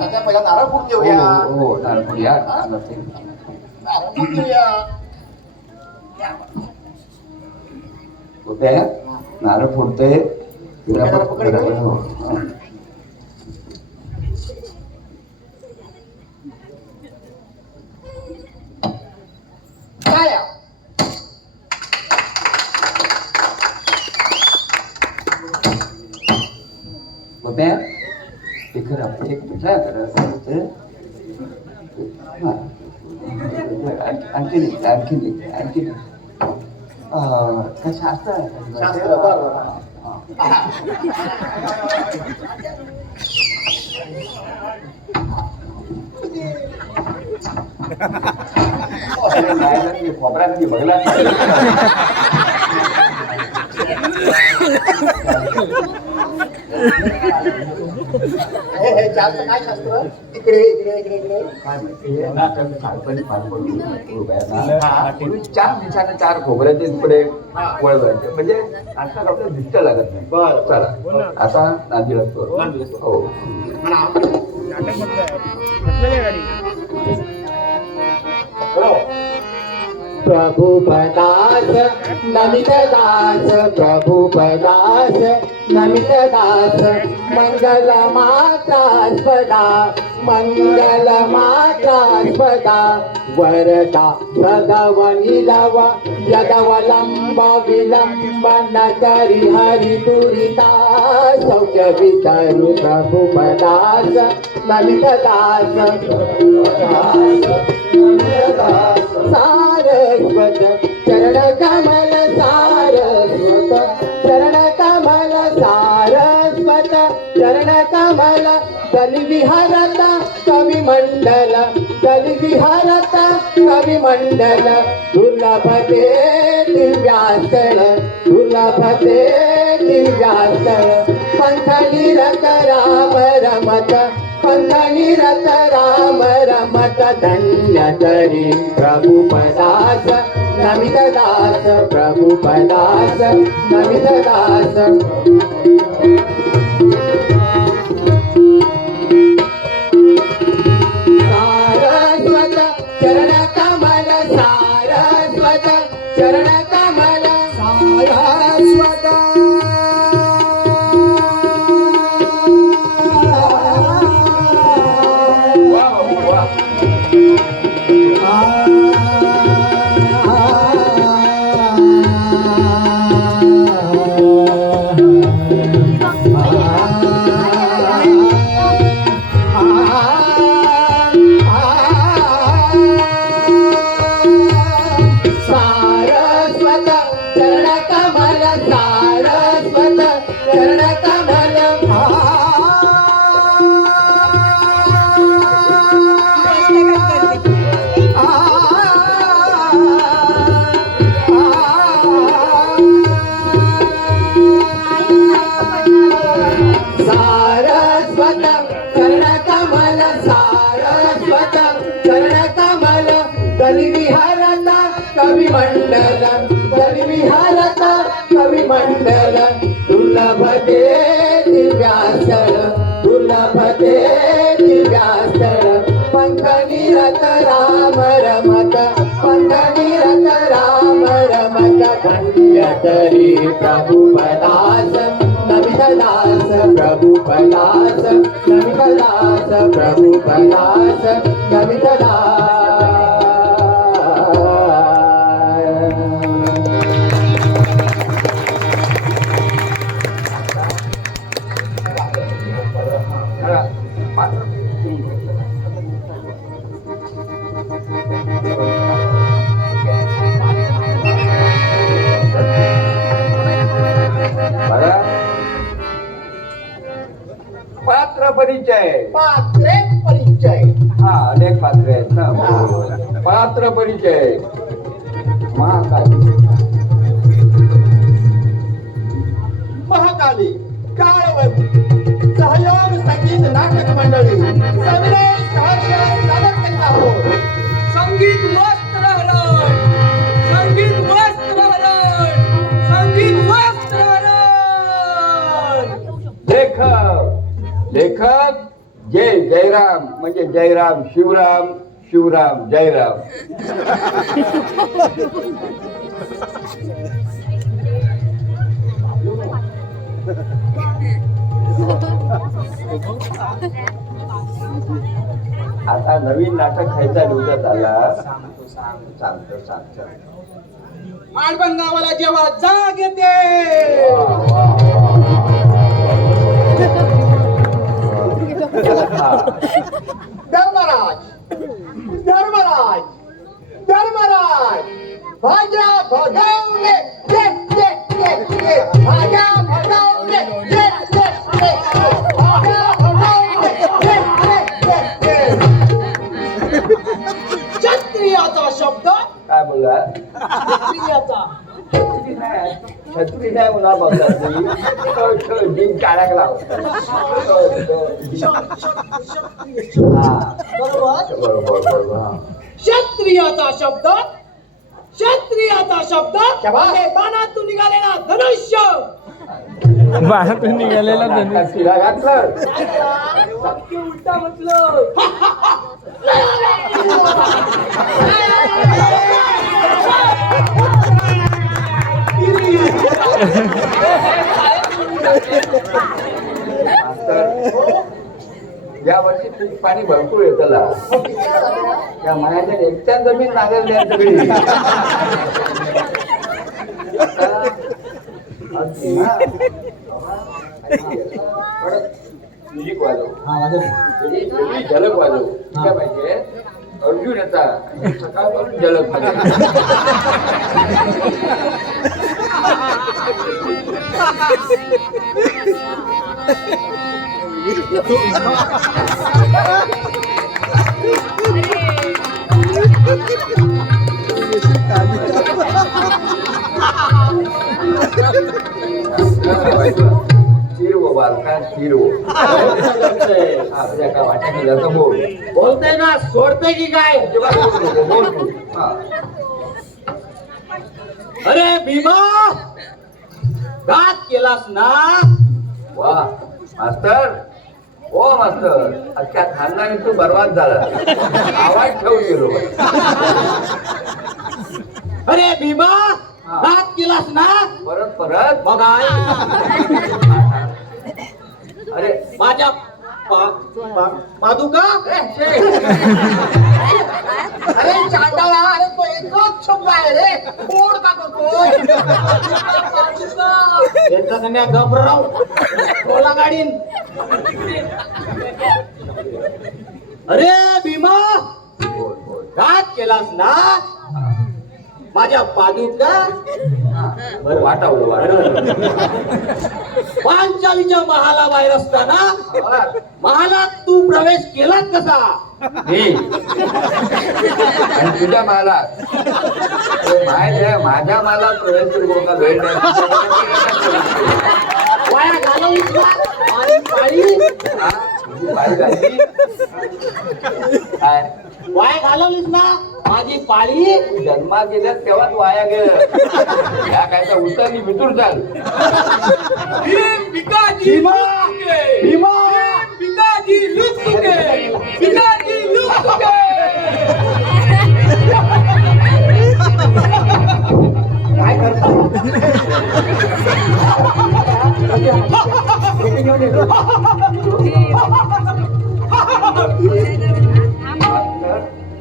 तात्या, पहिला नारळ फोडून घेऊया. हो नारळ फोडूया. नारळ फोडून घेऊया. ओके नारळ फोडते. जरा पकड इकडे. हो, हा. काय? बघ्या ते खरं एक तुझ्या आणखी काय शास्त्र आहे? शास्त्र, बरं. खोबरा कधी बघला हे चारचं काय शास्त्र? इकडे इकडे इकडे इकडे. काय माहिती चार दिवसाने 4 खोबऱ्याचे तुकडे वळवायचे म्हणजे आता आपल्याला दिसतं लागत नाही. बरं. चला आता नांदीला हो प्रभु पदास नमित दास, प्रभु पदास नमित दास, मंगल मात्रास्पदा, मंगल मात्रास्पदा, वरदा सदव निलव यदवलंब विलंब न करी हरि दुरिता, सौख्य विचारु प्रभु पदास नमित दास, सारस्वत चरण कमल सारस्वत चरण कमल सारस्वत चरण कमल दल विहरत कवि मंडल, दल विहरत कवि मंडल, दुर्लभते दिव्यास्तळ, दुर्लभते दिव्यास्तळ, पंथ निरत राम रमत, पंथ निरत राम रमत, धन्य तरी प्रभु पदास नमित दास, प्रभु पदास नमित दास. सारस्वत चरण कमल सारस्वत चरण कमल सारस्वत चरण कमल सारस्वत चरण कमल सारस्वत चरण कमल दलिविहारता कवि मंडल दलिविहारता कवि मंडल दुर्लभते दिव्यास्तर दुर्लभते दिव्यास्तर पंख निरत राम रमत पंख निरत राम रमत धन्यतरी प्रभु पदास नमितदास प्रभु पदास नमितदास प्रभु पदास पात्र परिचय. पात्रे परिचय हा अनेक पात्र आहेत ना. पात्र परिचय. महाकाली. महाकाली काळवती सहयोग संगीत नाटक मंडळी सविनय सहर्ष सादर करीत आहोत. संगीत वस्त्र हरण, संगीत वस्त्र हरण, संगीत वस्त्र हरण. लेखक जयराम म्हणजे जयराम शिवराम शिवराम जयराम. आता नवीन नाटक खायचा दिवसात आला. सांगतो. माळबंगावाला जेव्हा जाग येते, धर्मराज धर्मराज धर्मराज भाज्या भगावले भाज्या भगावले भाज्या भगावले क्षत्रियाचा शब्द काय बोला? क्षत्रियाचा छत्री नाही म्हणा बघा जिंक काढाक लाव. बरोबर क्षत्रियाचा शब्द क्षत्रियाचा शब्द हे बाणातून निघालेला धनुष्य बाहेरून निघालेला धनुष्य. तिला घातलं. उलटा म्हटलं या वर्षी पीक पाणी भरपूर येतला. त्या मायाच्या एकट्या जमीन नांगरल्या सगळी. म्युझिक वाजव. झलक वाजव. काय पाहिजे? अर्जुन येता सकाळपासून झलक पाहिजे. शिरवो बालका शिरवो. आपल्या काय वाटत जातं बोल. बोलते ना सोडते की काय? बोल तू. अरे भीमा घात केलास ना. वा मास्तर. हो मास्तर. अख्ख्या खानदानी तू बर्बाद झाला. आवाज ठेवून गेलो. अरे भीमा घात केलास ना. परत बघा अरे माझ्या पादुका अरे चांडाळा, अरे तो एकच शब्द आहे रे, कोण का करतो? त्यांचा कन्या घबराव बोला गाडीन. अरे भीमा, घात केलास ना माझ्या पादुका. बरं वाटावलं पांचालीच्या महाला बाहेर असताना महालात तू प्रवेश केलात कसा? आणि तुझ्या मालात माझ्या मालात वेळ नाही. वाया घालवलीस ना माझी पाळी. हा? तुझी बाई झाली? काय वाया घालवलीस ना माझी पाळी. जन्मा गेल्यात तेव्हाच वाया गेलं. या कायचा उतरली वितूर चाल. भीम भिकाजी भीमा! लुक चुके. भीमा! भीम भिकाजी लुक चुके. भिकाजी लुक चुके. काय करता?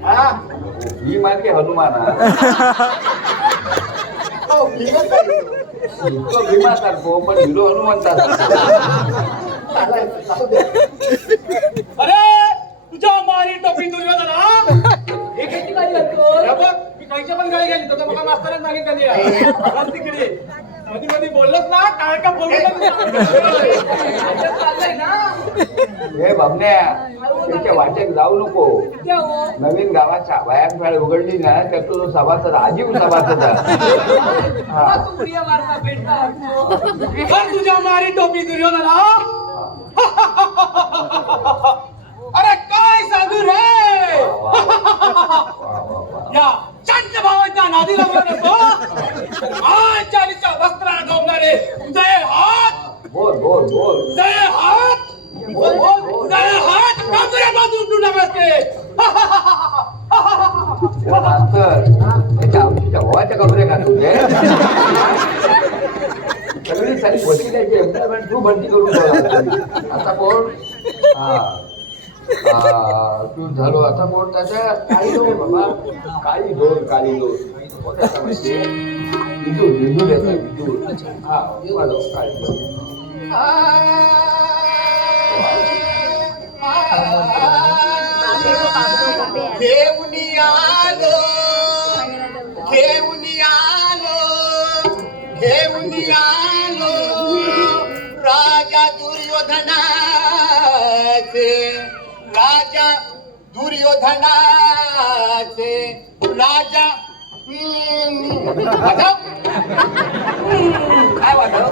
हा? ही मार्गे हनुमान हो, भीमच आहे. इतकं भीमा सारखो पण हिरो हनुमान सारखो. चालायचं, जाऊ दे. अरे तुझ्या मारी टोपी दुर्योधना. हे किती गाडी घालतो? हे बघ, मी काहीच्या पण गाडी गेली तर मला मास्तरांनी सांगितलं आहे. बघ तिकडे मध्ये मध्ये बोललोच ना टाळका फोडून. चाललंय ना. हे बमण्या त्याच्या वाटेत जाऊ नको. त्या हो. नवीन गावाच्या व्यायामशाळा उघडली ना त्यात तो सभासद आजीव सभासद हा, तू प्रिय वार्ता भेटला असतो. पण तुझ्या मारी टोपी दुर्योधना. अरे काय सांगू रे. या चांद भावाच्या नादी लागला नसतो. आज चालीच्या वस्त्राला डोबणारे तुझे हात. बोल बोल बोल तुझे हात. बोल बोल बोल. तुझे हात कमरेपासून तुटत असते. मास्तर त्याच्या आमच्या भावाच्या कपडे का तुझे सगळी सारी भरती द्यायची एम्प्लॉयमेंट तू भरती करून ठेवला. आता कोण तू झालो. आता कोण त्याच्या काळी दोन बाबा काळी दोन कोण त्याचा माहिती विदूर येतात विदूर. हा वाजव काळी दोन. घेऊनी आलो, घेऊनी आलो, घेऊनी आलो राजा दुर्योधनाचे, राजा दुर्योधनाचे राजा. वाजव. काय वाजव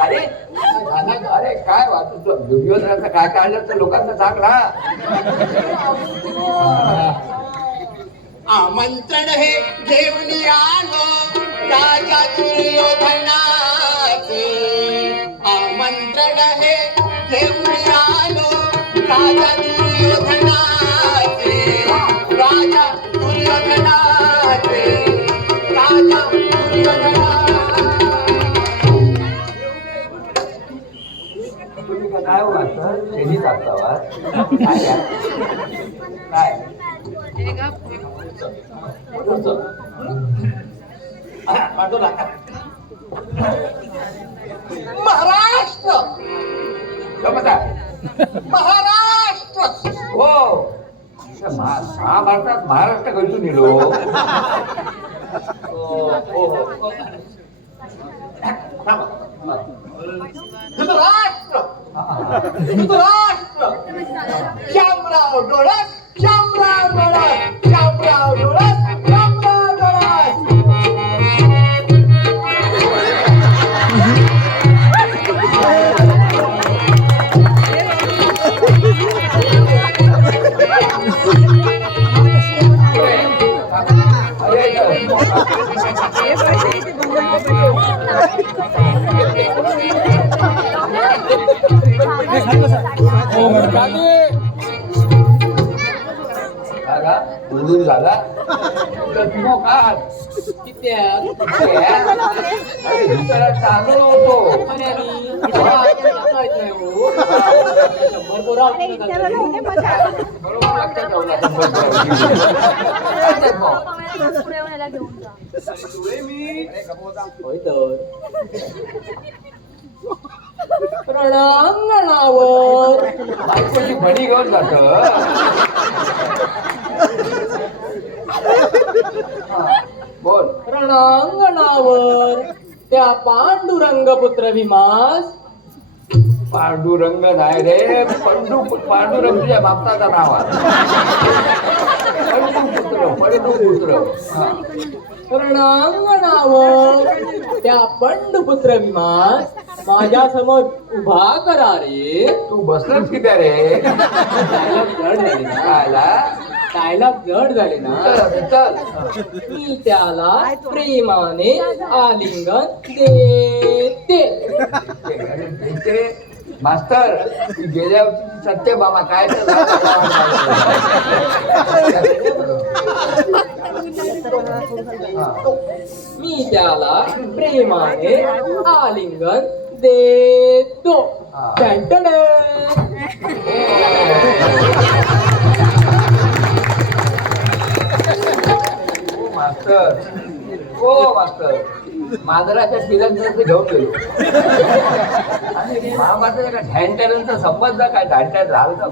अरे अरे काय वाटतो दुर्योधनाचं काय काढलं तर लोकांना सांग ना. आमंत्रण हे घेऊन आलो राजा दुर्योधनाचे, आमंत्रण हे घेऊन आलो राजा दुर्योधनाचे, राजा दुर्योधनाचे, राजा दुर्योधनाचे. तुम्ही काय वाटतं शेती टाकता काय महाराष्ट्र, जमता महाराष्ट्र. हो महाभारतात महाराष्ट्र कधीतून येलो. धृतराष्ट्र, धृतराष्ट्र. श्यामराव डोळस, श्यामराव डोळस, श्यामराव डोळस, श्यामराव डोळस. दादा का उडून झाला तर तू काय चालू होतो बरोबर लक्षात रणांगणावर बायकोची बडी घेऊन जात बोल रणांगणावर त्या पांडुरंग पुत्र भीमास पांडुरंग नाही रे पांडुरंग तुझ्या बापताचा नाव पंडुपुत्र रणांगणावर त्या पंडुपुत्र भीमास माझ्या समोर उभा करा रे. तू बसलास की त्या रे डायलॉग जड झाले ना चल मी त्याला प्रेमाने आलिंगन देते. मास्तर गेल्या वर्षी सत्य बाबा काय मी त्याला प्रेमाने आलिंगन देतो. टँटणे. मास्तर मांजराच्या शिरंजाचं घेऊन गेलो आणि महाभारताचा एका ढॅन्टॅनचा संबंध काय ढॅन्टॅन झाला झाला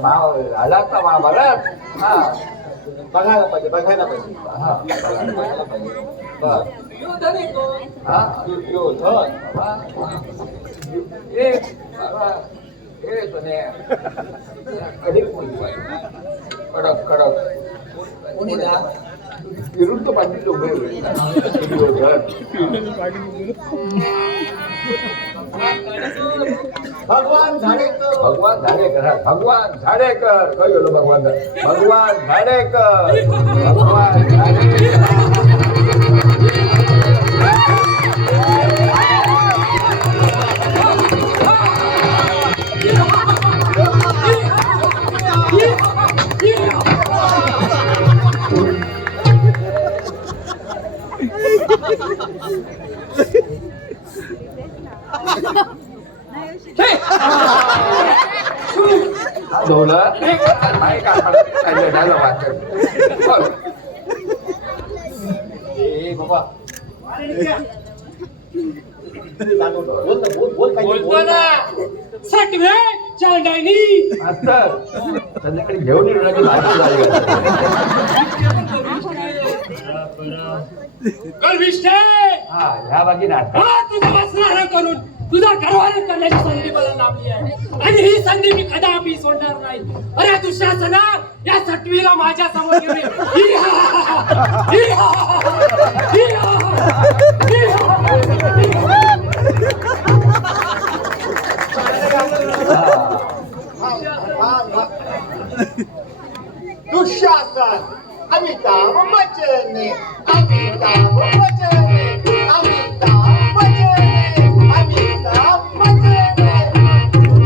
महाभारत हा बघायला पाहिजे हा बघायला पाहिजे हा कडक विरुद्ध पाटील लोक भगवान झाडेकर काय गेलो भगवान झाडेकर बोलतो ना सटवे चांडायनी संध्याकाळी घेऊन येण्याची हा ह्या बाकी नाटक तुझा वासना करून तुझा घरवाला करण्याची संधी मला लाभली आहे आणि ही संधी मी कदापि सोडणार नाही. अरे दुसऱ्याचं या सटवीला माझ्या समोर घेऊन दुःशासन अमिताभ बच्चन अमिताभ बच्चन अमिताभ बच्चन अमिताभ बच्चन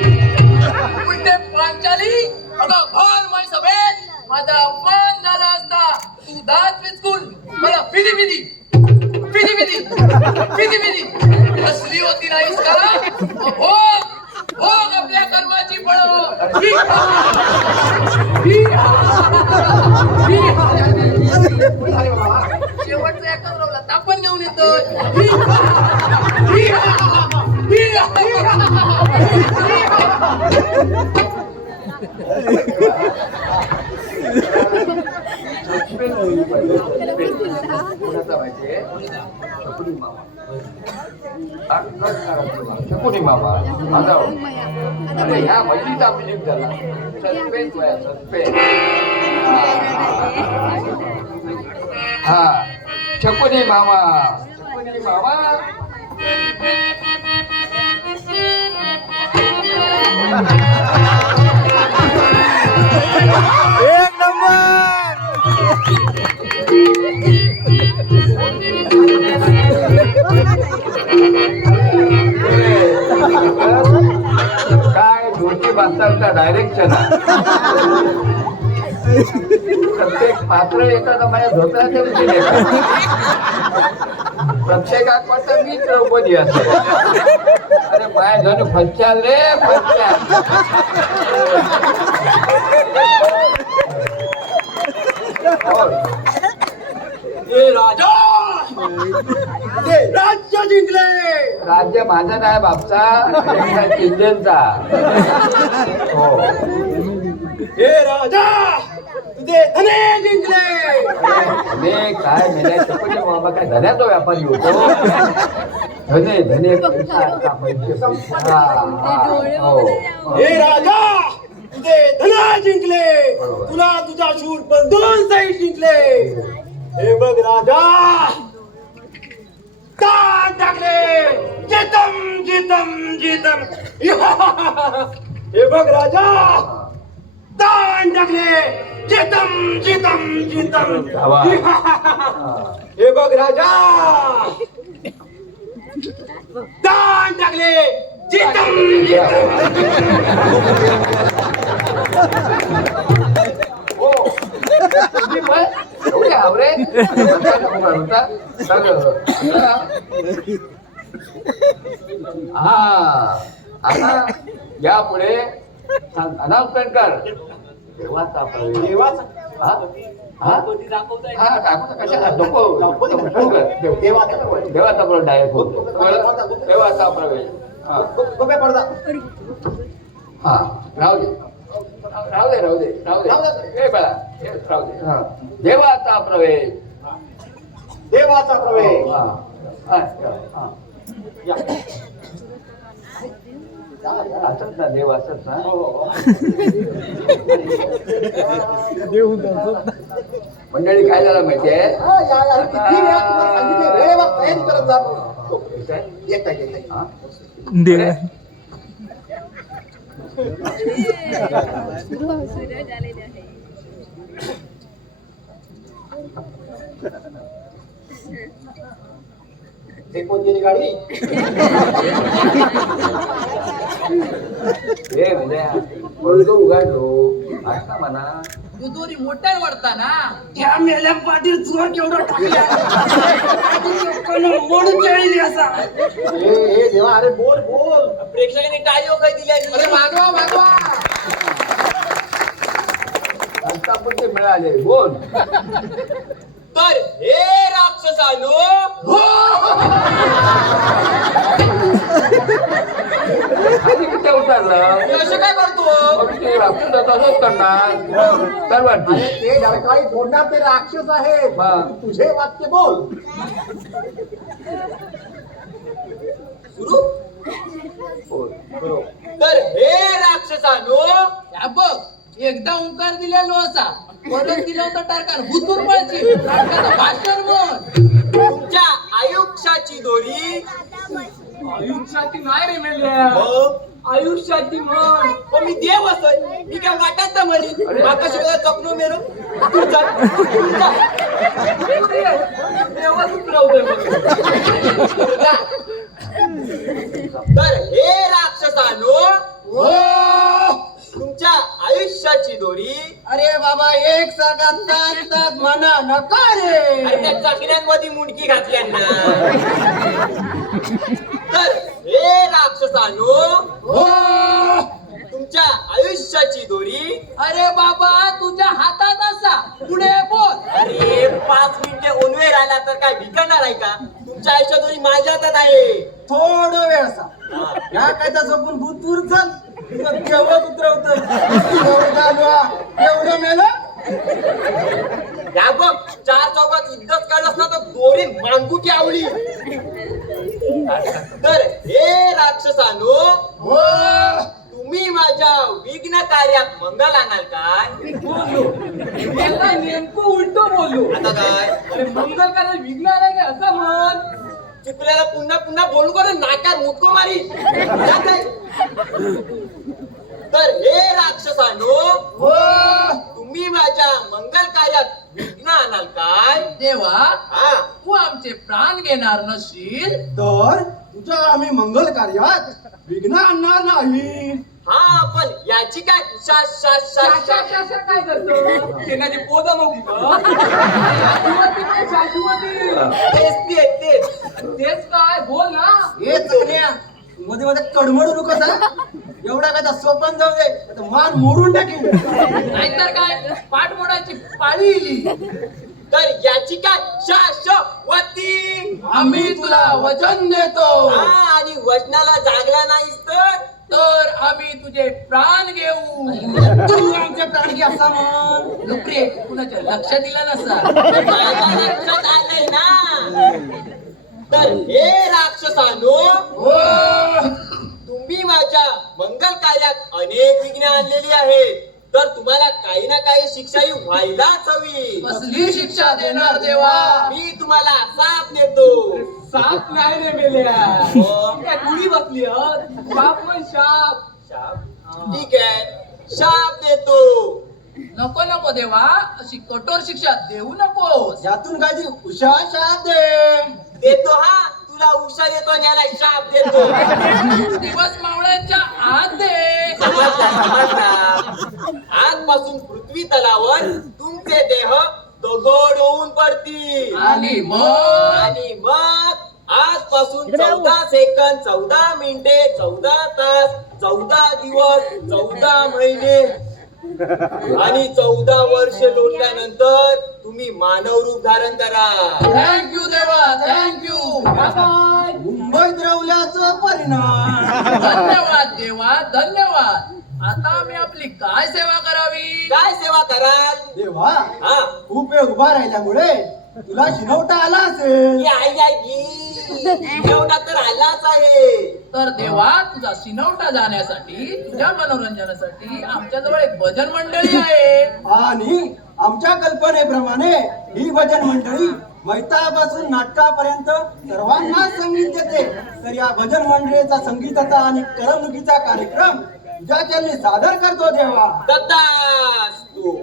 उलटे पांचाली अगं भर माय सभेत माझा अपमान झाला असता तू दात विचकून मला फिदी असली होती नाहीस का भोग आपल्या कर्माची शेवटचं एकच रोवला तापण घेऊन येतो. कोणाचा माहितीये शकुनी मामा शकुनी मामा माझा अरे ह्या मैत्रीचा अभिषेक झाला सस्पेन्स हा शकुनी मामा एक नंबर. डायरेक्शन आहे. प्रत्येक पात्र येताना माझ्या झोपड्याच्या विषयी येतात. प्रत्येकात वाटतं मी द्रौपदी असते. अरे माझ्या जण फसच्याल रे फसच्याल. राजा ते राज्य जिंकले. राज्य माझं नाही बापचा, चिंजनचा. हो हे राजा तुझे धने जिंकले. धने काय मेल्या चपटे बाबा, काय धन्याचा व्यापारी होतो. धने धने पैसा का पैसे. हो हे राजा तुझे धना जिंकले. तुला तुझा शूर पण 2 साईड जिंकले. हे बघ राजा ताण टाकले. जितम जितम जितम. हे बघ राजा ताण टाकले. जितम जितम जितम. हे बघ राजा ताण टाकले. जितम जितम. हो तुम्ही पण एवढे आवरे होता. हा आता यापुढे अनाउन्समेंट कर. देवाचा प्रवेश. देवाचा हा हा हा टाकू कशाला नको. देवाचा प्रवेश डायरेक्ट होतो. देवाचा प्रवेश. हा गोप्या पडदा. हा राहू दे राहू दे राहू दे राहू दे. हे बाळा हे राहू दे. हा देवाचा प्रवेश. देवाचा प्रवेश. हा हा हा. या. असंच ना देव असंच ना. मंडळी काय झालं माहितीये. किती वेळा तुम्हाला सांगितले, वेळेवर तयारी करत जा. येता येता. हा? ते कोणती गाडी. हे मुलगा उघडलो ऐका म्हणा. तू दोरी मोठ्या वाढता ना. त्या मेल्या पाटील तुला केवढा टाकल्या. मोडून जाईल असा. हे देवा अरे बोल बोल. प्रेक्षकांनी टाळी काय दिल्या. अरे मागवा मागवा. आता पण ते मिळाले बोल. तर हे राक्षसानो खाली कुठे उतरलं. असं काय करतो. ते राक्षस तसंच करणार तर वाटते. अरे ते डरकाळी फोडणार ते राक्षस आहेत. हा. तुझे वाक्य बोल. सुरू. तर हे राक्षसानो या बघ एकदा ओंकार दिलेलो असा परत दिला होता टारकार भूतून पळची भाषण म्हण. तुमच्या आयुष्याची दोरी आयुष्याची नाही रे मेल्या. आयुष्याची म्हण. पण मी देव असतोय. मी काय वाटत ना म्हणी आकाश चकनो मेरो. देवाच उतरवतोय तर हे राक्षसानो तुमच्या आयुष्याची दोरी. अरे बाबा एक साथ म्हणा नका रे. आणि त्या चाकऱ्यांमध्ये मुंडकी घातल्यांना. तर हे राक्षसानो तुमच्या आयुष्याची दोरी. अरे बाबा तुझ्या हातात असा पुढे बोल. अरे 5 मिनिटे ओनवे राहिला तर काय भिकणार आहे का. तुमच्या आयुष्यात दोरी माझ्या हातात आहे. थोडं वेळ असा या काय झोपून भूत दूर चल. केवढं उतरवत एवढं मेलं. या बघ 4 चौकात इज्जत काढलंस ना तर दोरी मांगुटी आवली. तर हे राक्षसानो तुम्ही माझ्या विघ्न कार्यात मंगल आणाल काय. मला नेमकं उलटो बोललो. आता काय अरे मंगल करायला विघ्न आलाय का असं म्हण. चुकल्याला पुन्हा पुन्हा बोलू कर नाकात मुक्को मारी. तर हे राक्षसानो तुम्ही माझ्या मंगल कार्यात विघ्न आणाल काय. देवा हा तू आमचे प्राण घेणार नशील तर तुझ्या आम्ही मंगल कार्यात विघ्न आणणार नाही. हा पण याची काय शा शा शा शाशा शा शाशा काय करतो शेणाची पोतं मग शाश्वती काय शाश्वती तेच तेच काय बोल ना हे चकण्या मध्ये मध्ये कडमडू नको एवढा काय सोपन जाऊ दे आता मान मोडून टाकीन. नाहीतर काय पाठ मोडायची पाळी येईल. तर याची काय शाश्वती आम्ही तुला वचन देतो हा आणि वचनाला जागला नाहीस तर आम्ही तुझे प्राण घेऊ. तू आमचे प्राण घ्या सामान. लुकरे कुणाच्या लक्ष दिलं नसा. माझ्या लक्षात आलंय ना. तर हे राक्षसानो तुम्ही माझ्या मंगल कार्यात अनेक विघ्न आणलेली आहेत. तर तुम्हाला काही ना काही शिक्षा ही व्हायलाच हवी. कसली शिक्षा देणार देवा. मी तुम्हाला साप देतो. साप नाही रे मेल्या. मग? काय गुढी बसली साप म्हण शाप. शाप ठीक आहे शाप देतो. नको नको देवा अशी कठोर शिक्षा देऊ नको. यातून काय उषा शाप दे. देतो हा तुला उषा देतो आणि याला शाप देतो. दिवस मावळ्यांच्या आत दे. आजपासून पृथ्वी तलावर तुमचे देह दगड होऊन पडतील. आणि मग मग आजपासून 14 सेकंद 14 मिनिटे 14 तास 14 दिवस 14 महिने आणि 14 वर्ष लोटल्यानंतर तुम्ही मानव रूप धारण करा. थँक्यू देवा थँक्यू. मुंबईत रवल्याचा परिणाम. धन्यवाद देवा धन्यवाद. आता मी आपली काय सेवा करावी. काय सेवा कराल. देवा हा खूप वेळ उभा राहिल्यामुळे तुला शिनवता आला असेल. एवढा तर आलाच आहे. तर देवा तुझा सिनवटा जाण्यासाठी तुझ्या मनोरंजनासाठी आमच्याजवळ एक भजन मंडळी आहे. आणि आमच्या कल्पनेप्रमाणे ही भजन मंडळी मैतापासून नाटकापर्यंत सर्वांना संगीत देते. तर या भजन मंडळीचा संगीताचा आणि करमणुकीचा कार्यक्रम तुझ्या चरणी सादर करतो देवा. तथास्तु.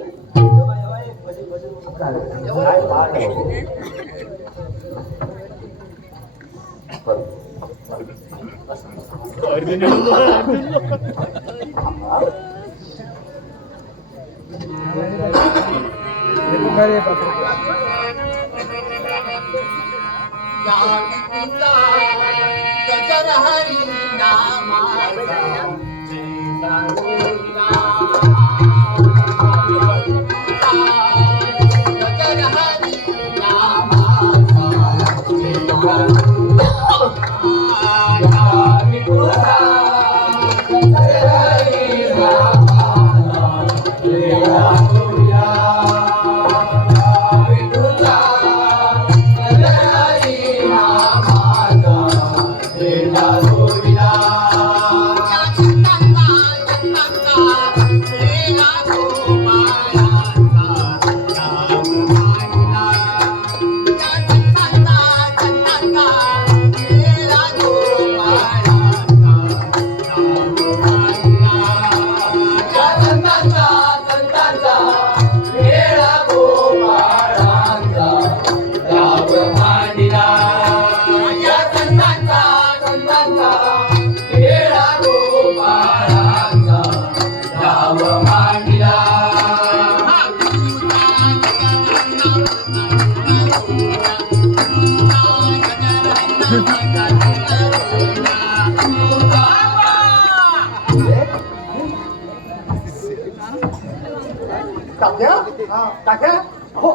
टाक्या हो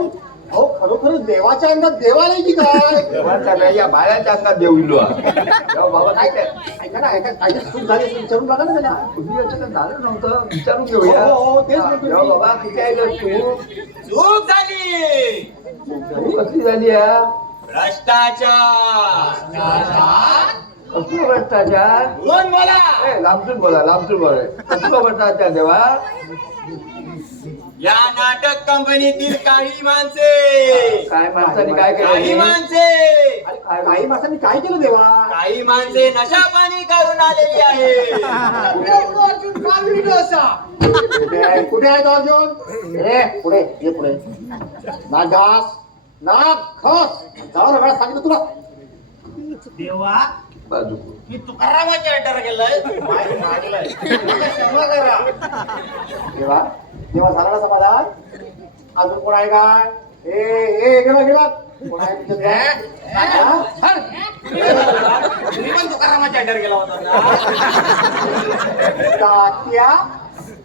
हो खरोखर देवाच्या अंगात देवाला की काय. देवाचा नाही या बाळाच्या अंगात देऊ इलो. बाबा काय काय ऐका ना ऐका काय चूक झाली असेल विचारून बघा ना त्याला. तुम्ही याच्याकडे झालं नव्हतं विचारून घेऊया. हो, हो, तेच म्हणतो मी. बाबा कुठे आहे तू. चूक झाली. कसली झाली या भ्रष्टाचार. कसलं भ्रष्टाचार. म्हणून मला लांबसून बोला कसलं भ्रष्टाचार देवा. या नाटक कंपनीतील काही माणसे काय माणसाने काय काही केलं. माणसे काही माणसांनी काय केलं देवा. काही माणसे नशा पाणी करून आलेली आहे. कुठे आहे तो अर्जुन. रे पुढे ये पुढे. नाक घास नाक खस. जाऊ वेळा सांगितलं तुला. देवा बाजू मी तुकारामाच्या अड्ड्यावर गेलाय माझी मागलाय क्षमा करा. देवा देवा झाला ना समाधान? अजून कोण आहे काय? ए गेला कोण आहे तुझ्यात? हा? तुम्ही पण तुकारामाच्या अड्ड्यावर गेला होता ना? तात्या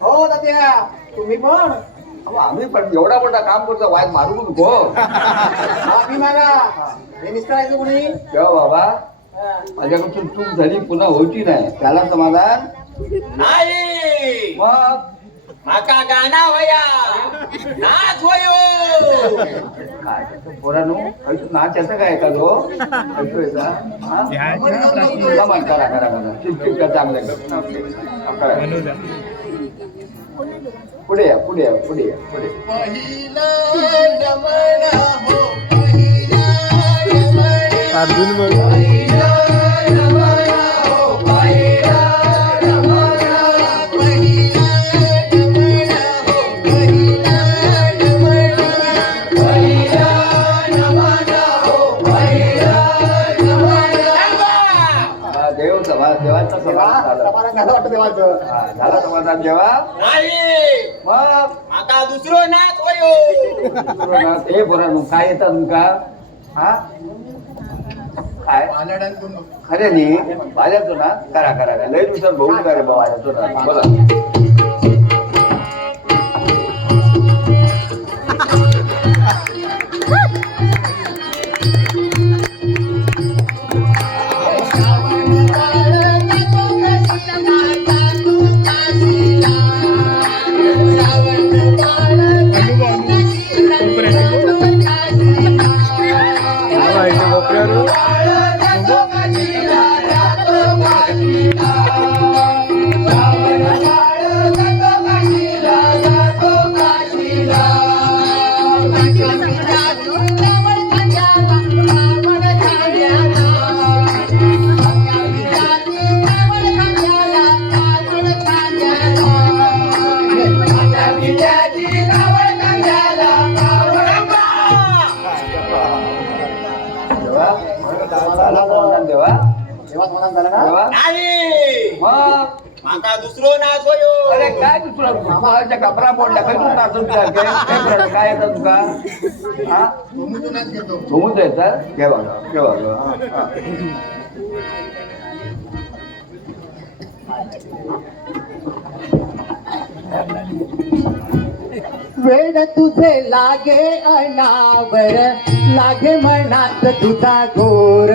हो तात्या तुम्ही पण अहो, आम्ही पण एवढा मोठा काम करतो वाईट मारू नको. माफी मागा. हे निसकायचं कोणी? तेव्हा बाबा माझ्याकडून चूक झाली पुन्हा व्हायची नाही त्याला समाधान. नाही मग माका गाना वया नाच वयो. काय त्याचं पोरानो कैसू नाच याचा काय का तो कैसू याचा हा? करा करा करा चिडचिड कर चांगलं करा. पुढे या पुढे या पुढे या पुढे. देवाचा समाधान झालं. समाधान झालं वाटतं देवाचं. हा, झालं समाधान देवा. नाही मग माका दुसरो नाच वयो. हे पोरानो काय येतात तुमका? हा काय खरे नी वाजायचो ना करा करा करा. लय दिवसात बघून काय रे बाबा वाजायचो ना बोला. देवा देवा समाधान झालं ना? देवा नाही मग माका दुसरो नाच वयो. अरे काय दुसरा मामाच्या कपडा मोडला काही तू नाचून काय येतात तुका? हा घुमूच येतात केव्हा केव्हा. वेड तुझे लागे अनावर लागे मनात तुझा घोर.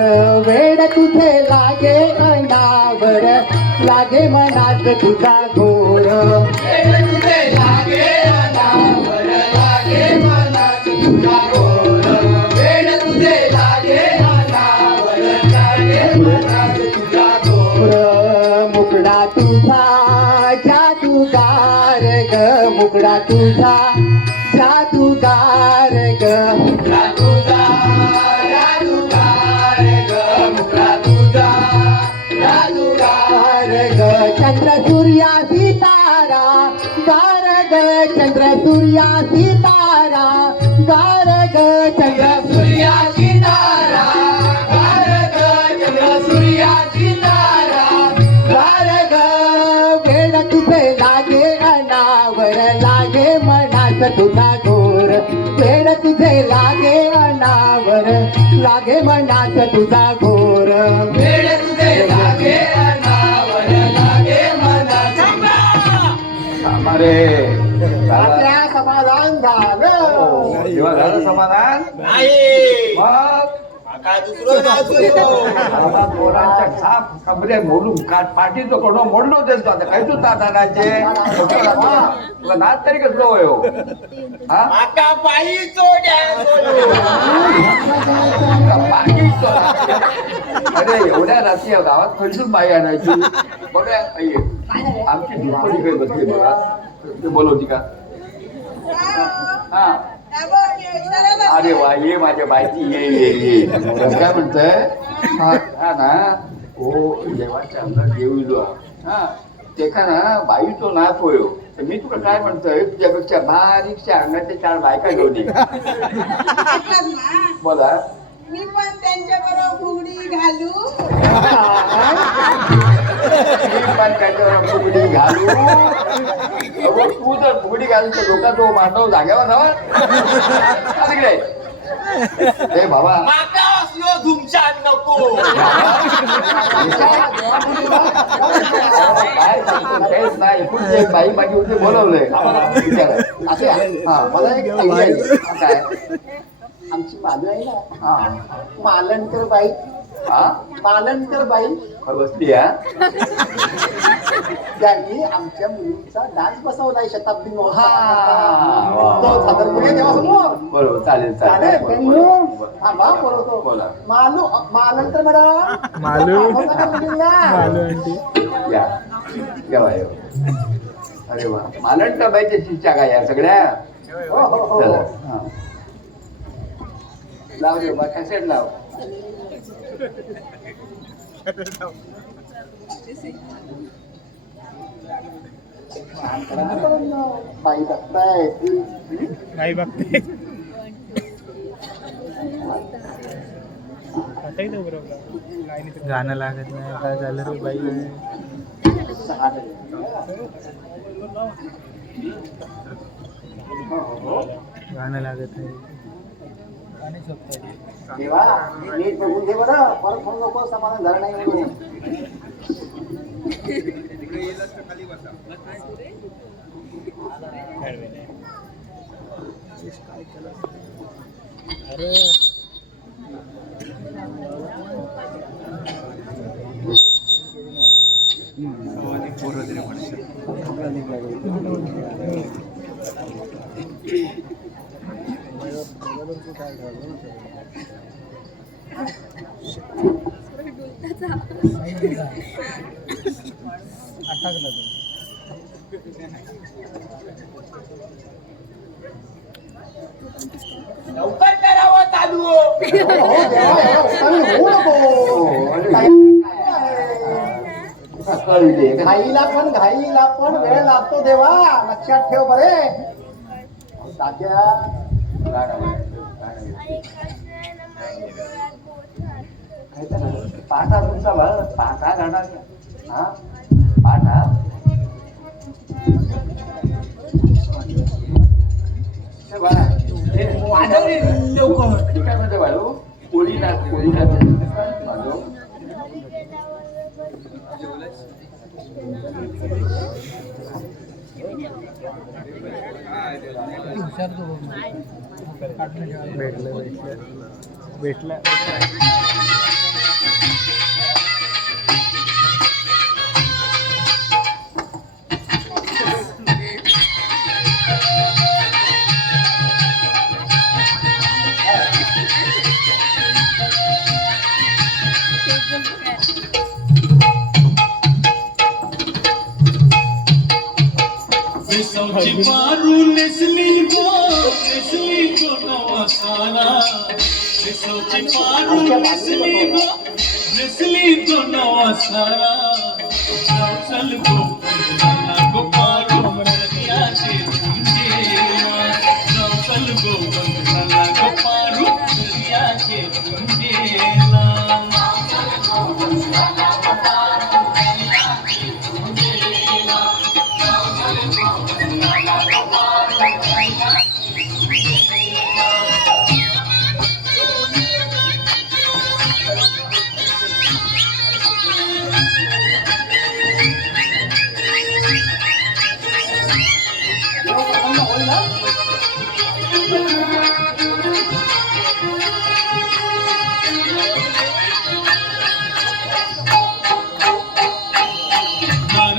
वेड तुझे लागे अनावर लागे मनात तुझा घोर. वेड तुझे लागे अनावर लागे मनात तुझा घोर. वेड तुझे लागे अनावर लागे मनात तुझा घोर. मुकडा तुझा जादूगार ग मुकडा तुझा जादूगार ग. मुकडा तुझा जादूगार ग मुकडा तुझा जादूगार ग. चंद्र सूर्या सितारा गार ग चंद्र सूर्या सितारा गार ग. चंद्र सूर्या सितारा गार ग चंद्र सूर्या सितारा गार ग. वेड तुझे लागे अनावर लागे मनात तुझा घोर. वेड तुझे लागे अनावर लागे मनात तुझा घोर. वेड तुझे लागे अनावर लागे मनात. अरे आपल्या समाधान झालं. देवा झालं समाधान. नाही मग माका दुसरो नाच वयो. बाबा पोरांच्या साप कमरे मोडून पाठीचं कोण मोडलो देतो आता काही तू तातानाचे तुला नाच तरी कसलो होयो. हा माका पायी चोड्या सोडू. अरे एवढ्या रात्री गावात खर्चून बाई आणायची बघा आमची दुष्पणी काही बसली बघा ते बोलवती का? हा अरे वा ये माझ्या बायची ये ये ये काय म्हणतंय? हा ना हो देवाच्या अंगात देव इलो हा ते का ना बाई तो नाच होयो. तर मी तुला काय म्हणतोय तुझ्यापेक्षा बारीकच्या अंगाच्या 4 बायका घेऊन ये. बोला मी पण त्यांच्या बरोबर फुगडी घालू. लोकांना त्याच्यावर फुगडी घालू. अगो, तू जर फुगडी घालून तर लोक तो मानव जाग्यावर राहा तिकडे. हे बाबा माका असलो धुमशान नको. बाहेर सांगतो, तेच नाही. पुढची एक बाई माझी होती, बोलवलंय आम्हाला विचारायला. असे हा मला एक idea आहे. काय आमची मालू आहे ना, हा मालनकर बाई, हा मालनकर बाई, बसली हा. त्यांनी आमच्या मुलीचा डान्स बसवलाय शताब्दी हा. महोत्सवात. तो सादर करूया देवासमोर. बरोबर, चालेल चालेल, चालेल. thank बोला, you. बोला. थांबा, बोलवतो. बोला. मालनकर मॅडम, या या बाई. अरे वा, मालण का बाईच्या शिष्या काय या सगळ्या. हो हो हो चला, हा. लाव रे बा, कॅसेट लाव. बाई बघताय. गाणं लागत नाही काय झालं रे बाई. गाणं लागत नाही. देवा नीट बघून घे बरं, परत फोन नको, समाधान झालं नाही म्हणून. लवकर करावं चालू. हो देवा, एवढा उत्साही होऊ नको. घाईला पण वेळ लागतो देवा, लक्षात ठेव बरे. तात्या पाठा तुमचा पाठा गाणार हा पाठा. वाजवली लवकर. ठीक आहे म्हणते बाळू, कोळी नाच माझं. भेटलं. पारू नेसली गो नवा सारा. पारू नेसली गो नवा सारा. चल गो पारू दरियाचे झुंजेला. चल गो पारू दरियाचे झुंजेला.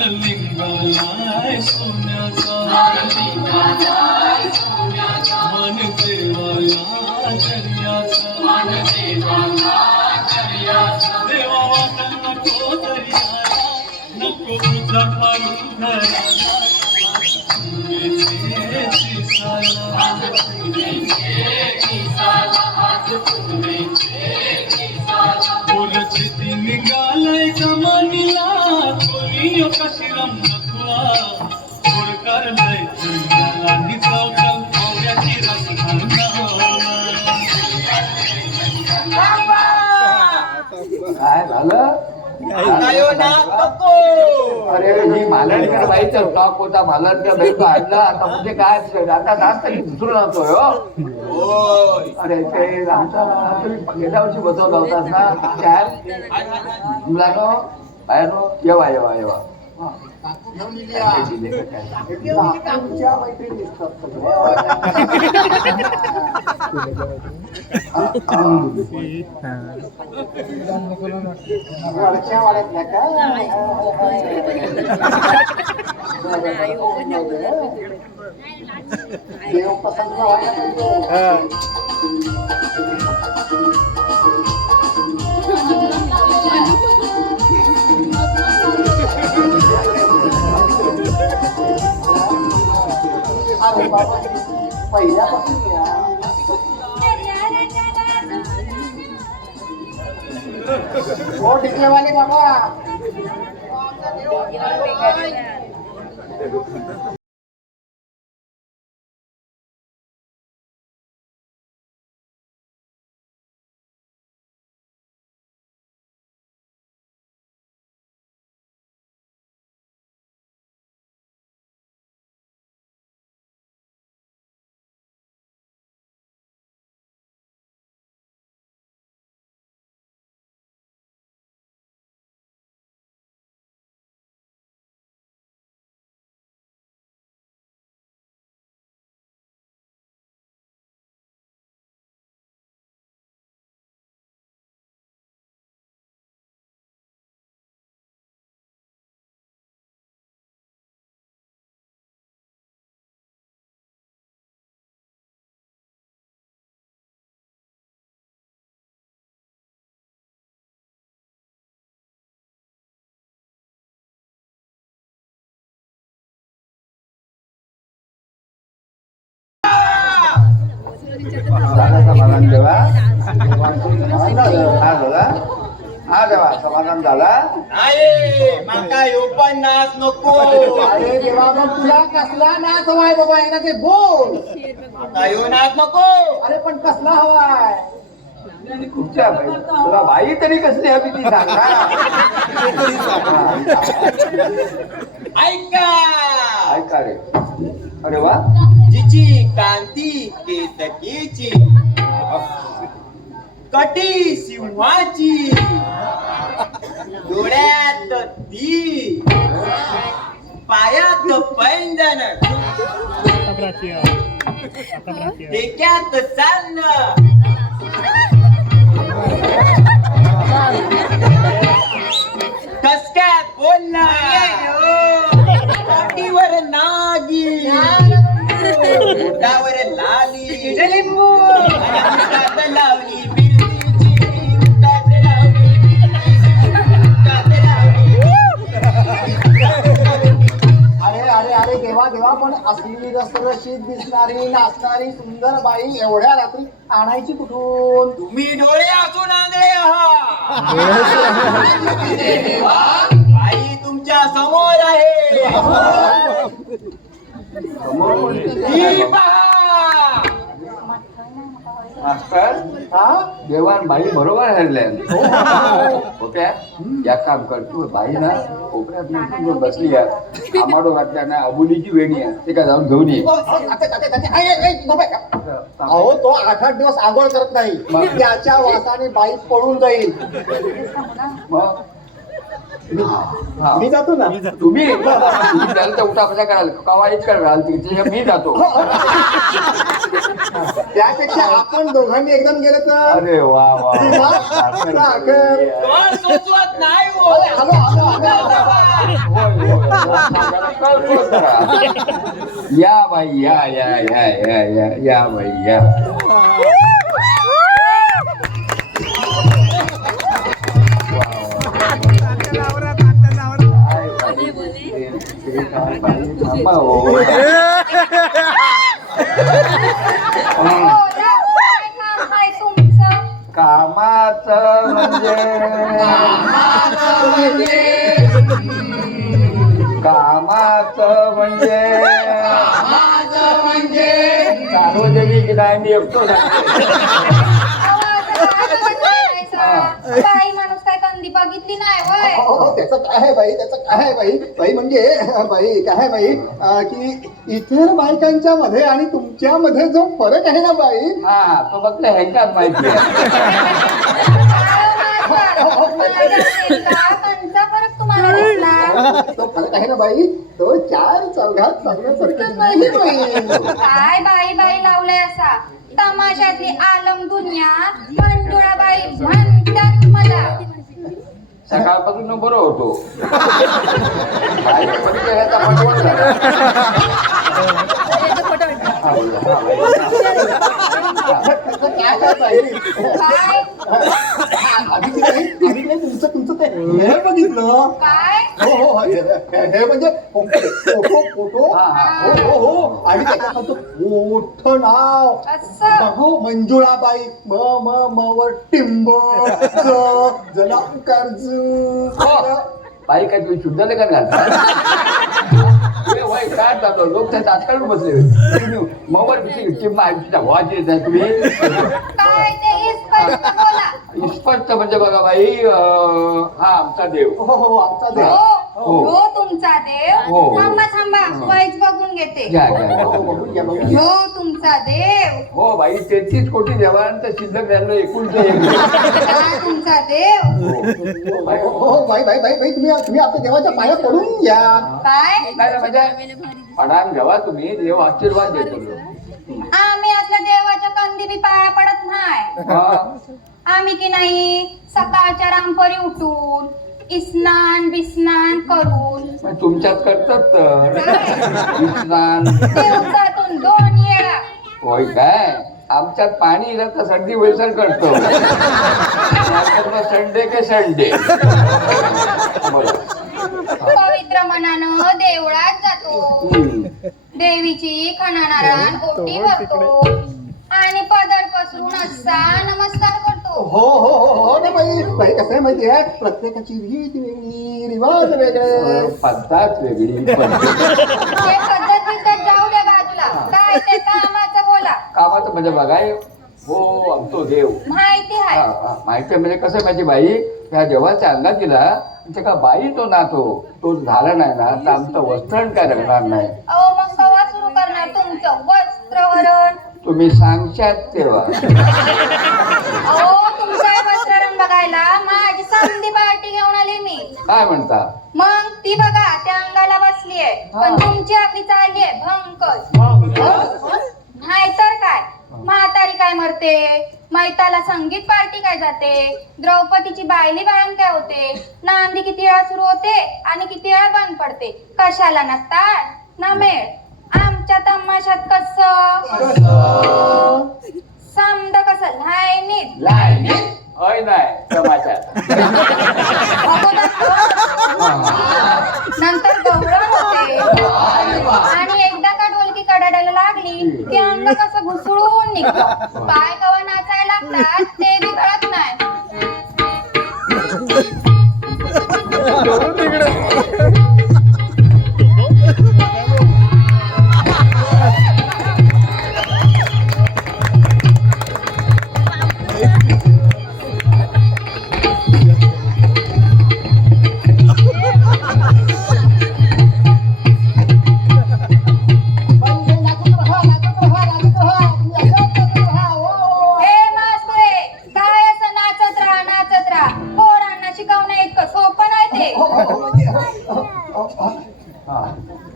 लिंगालाय सोन्याचा मन देवाला देवा वाटा नको दर्याला. नको तुझा पारून घराला. बोलची निघालाय जमानीला. कोणी कशी रमतुला बोलकर लय तुझ्याला निचाव चल पावऱ्याची रस काय झालं अंगायो नाच नको. अरे ही मालणकर बाईचा स्टॉक होता, मालणकर बाई तो आणला, आता म्हणजे काय आता नाच तरी दुसरं जातोय हो. होय. अरे ते आमचा तुम्ही गेल्या वर्षी बसवला होता ना चार मुलांनो बायानो येवा येवा येवा आमच्या मैत्रिणी दिसतात वरच्या वाड्यातल्या काय देव पसंत व्हायला अरे बाबा पहिल्यापासून या हो टिकलेवाले बाबा समाधान देवा हा देवा समाधान झाला नाही माका ह्यो पण नाच नको. अरे देवा मग तुला कसला नाच हवाय बाबा एकदा ते बोल माका ह्यो नाच नको. अरे पण कसला हवाय तुमच्या बाई तुला बाई तरी कसली हवी ती सांग ना. ऐका ऐका रे अरे वा जिची कांती केतकीची कटी सिंहाची डोळ्यात ती पायात पैंजण डोक्यात चालणं कसक्यात बोलणं पाठीवर नागी पोटावर लाली लिंबू हातात लावली मिरचीची हातात लावली हातात लावली. अरे अरे अरे देवा देवा पण असली रसरशीत दिसणारी नाचणारी सुंदर बाई एवढ्या रात्री आणायची कुठून तुम्ही डोळे असून आंधळे आहात. बाई तुमच्या समोर आहे. ही पहा. मास्तर हा देवान बाई बरोबर हरल्या होत्या या काम करतो बाई ना कोपऱ्यात बसून बसली आहे आमाडो घातल्या ना अबुलीची वेणी आहे ते का जाऊन घेऊन ये. अहो तो 8-8 दिवस आंघोळ करत नाही मग त्याच्या वासाने बाई पळून जाईल मग मी जातो ना तुम्ही त्याला तर उठापचा कराल कवाईच कराल तिथे मी जातो. त्यापेक्षा आपण दोघांनी एकदम गेलो तर अरे वा वा साखर. कोण सुचवत नाही हो. आलो आलो आलो या बाई या या या या या या बाई या. थांबा हो. कामाचं म्हणजे सार्वजनिक नाही मी एकटो बाई माणूस काय कंदी बघितली नाही वय त्याचं काय आहे बाई, त्याचं काय आहे बाई, बाई म्हणजे बाई काय आहे बाई, की इतर बायकांच्या मध्ये आणि तुमच्या मध्ये जो फरक आहे ना बाई, हा तो फक्त ह्यांच्यात माहिती आहे. कंचा फरक तुम्हाला दिसला तो फरक आहे ना बाई, तो 4 चौघात चालण्यासारखं नाही बाई. काय बाई बाई लावलंय असा तमाशातली आलम दुनिया मंजुळाबाई म्हणतात मला सकाळपासून बरं होतो. बाईचा परिचय ह्याचा पटवून झाला. हा, बोला. हा, बाई. काय आहे बाई, काय आधी नाही तुमचं ते हे बघितलं. काय हो हो हे म्हणजे फोटो हा, हा. हो हो हो आणि त्याच्यात मोठं नाव असं हो मंजुळाबाई म म म वर टिंब हो. बाई काय तुम्ही शुद्ध लेखन घालता वय काय जातो लोक त्याच्या आजकाल बसले तुम्ही मवर वाची येत तुम्ही काय ते स्पष्ट बोला स्पष्ट म्हणजे बघा बाई हा आमचा देव. हो हो आमचा देव. हो हो तुमचा देव हो. थांबा थांबा वाईच बघून घेते घ्या घ्या हो, बघून घ्या, बघून घ्या. हो तुमचा देव हो बाई 33 कोटी देवांत शिल्लक राहिलं एकुलते एक. हा, तुमचा देव बाई, हो बाई बाई बाई बाई तुम्ही आपल्या देवाच्या पाया पडून घ्या. काय नाही म्हणजे पडान घ्यावा तुम्ही देव आशीर्वाद देतो. आम्ही असल्या देवाच्या कंदी बी पाया पडत नाही हा. आम्ही की नाही सकाळच्या रामपरी उठून स्नान बिस्नान करून मग तुमच्यात करतात तर स्नान दिवसातून 2 वेळा होय काय आमच्यात पाणी इला तर सर्दी वेळसर करतो. संडे के संडे पवित्र मनानं देवळात जातो देवीची खणानारायण ओटी भरतो आणि पदर पसरून असा नमस्कार करतो हो हो हो हो ना बाई बाई कसं आहे माहिती आहे प्रत्येकाची रीत वेगळी रिवाज वेगळे पद्धत वेगळी ते पद्धत बिद्धत जाऊ द्या बाजूला काय ते कामाचं बोला कामाचं म्हणजे बघाय हो आमतो देव माहिती आहे माहिती आहे म्हणजे कसं माझी बाई ह्या देवाच्या अंगात गेला का बाई तो नातो तो झाला नाही ना तर आमचं वस्त्रण काय रंगणार नाही. अहो मग कवा सुरू करणार तुमचं वस्त्रवरण तुम्ही सांगशात तेव्हा. अहो तुमचा वस्त्ररंग बघायला माझी संधी पार्टी घेऊन आली मी काय म्हणता मग ती बघा त्या अंगाला बसली आहे पण तुमची आपली चालली आहे भंकस नाहीतर काय म्हातारी काय मरते मैताला संगीत पार्टी काय जाते द्रौपदीची बायली बाळण काय होते नांदी किती वेळा सुरू होते आणि किती वेळा बंद पडते कशाला ना ताळ ना मेळ आमच्या तमाशात कसं समद कसं लाईनीत होय नाही तमाशात नंतर गौरव होते आणि एकदा का ढोलकी कडाडायला लागली की अंग कसं घुसळून निघतं पाय कवा नाचायला लागतात ते बी कळत नाही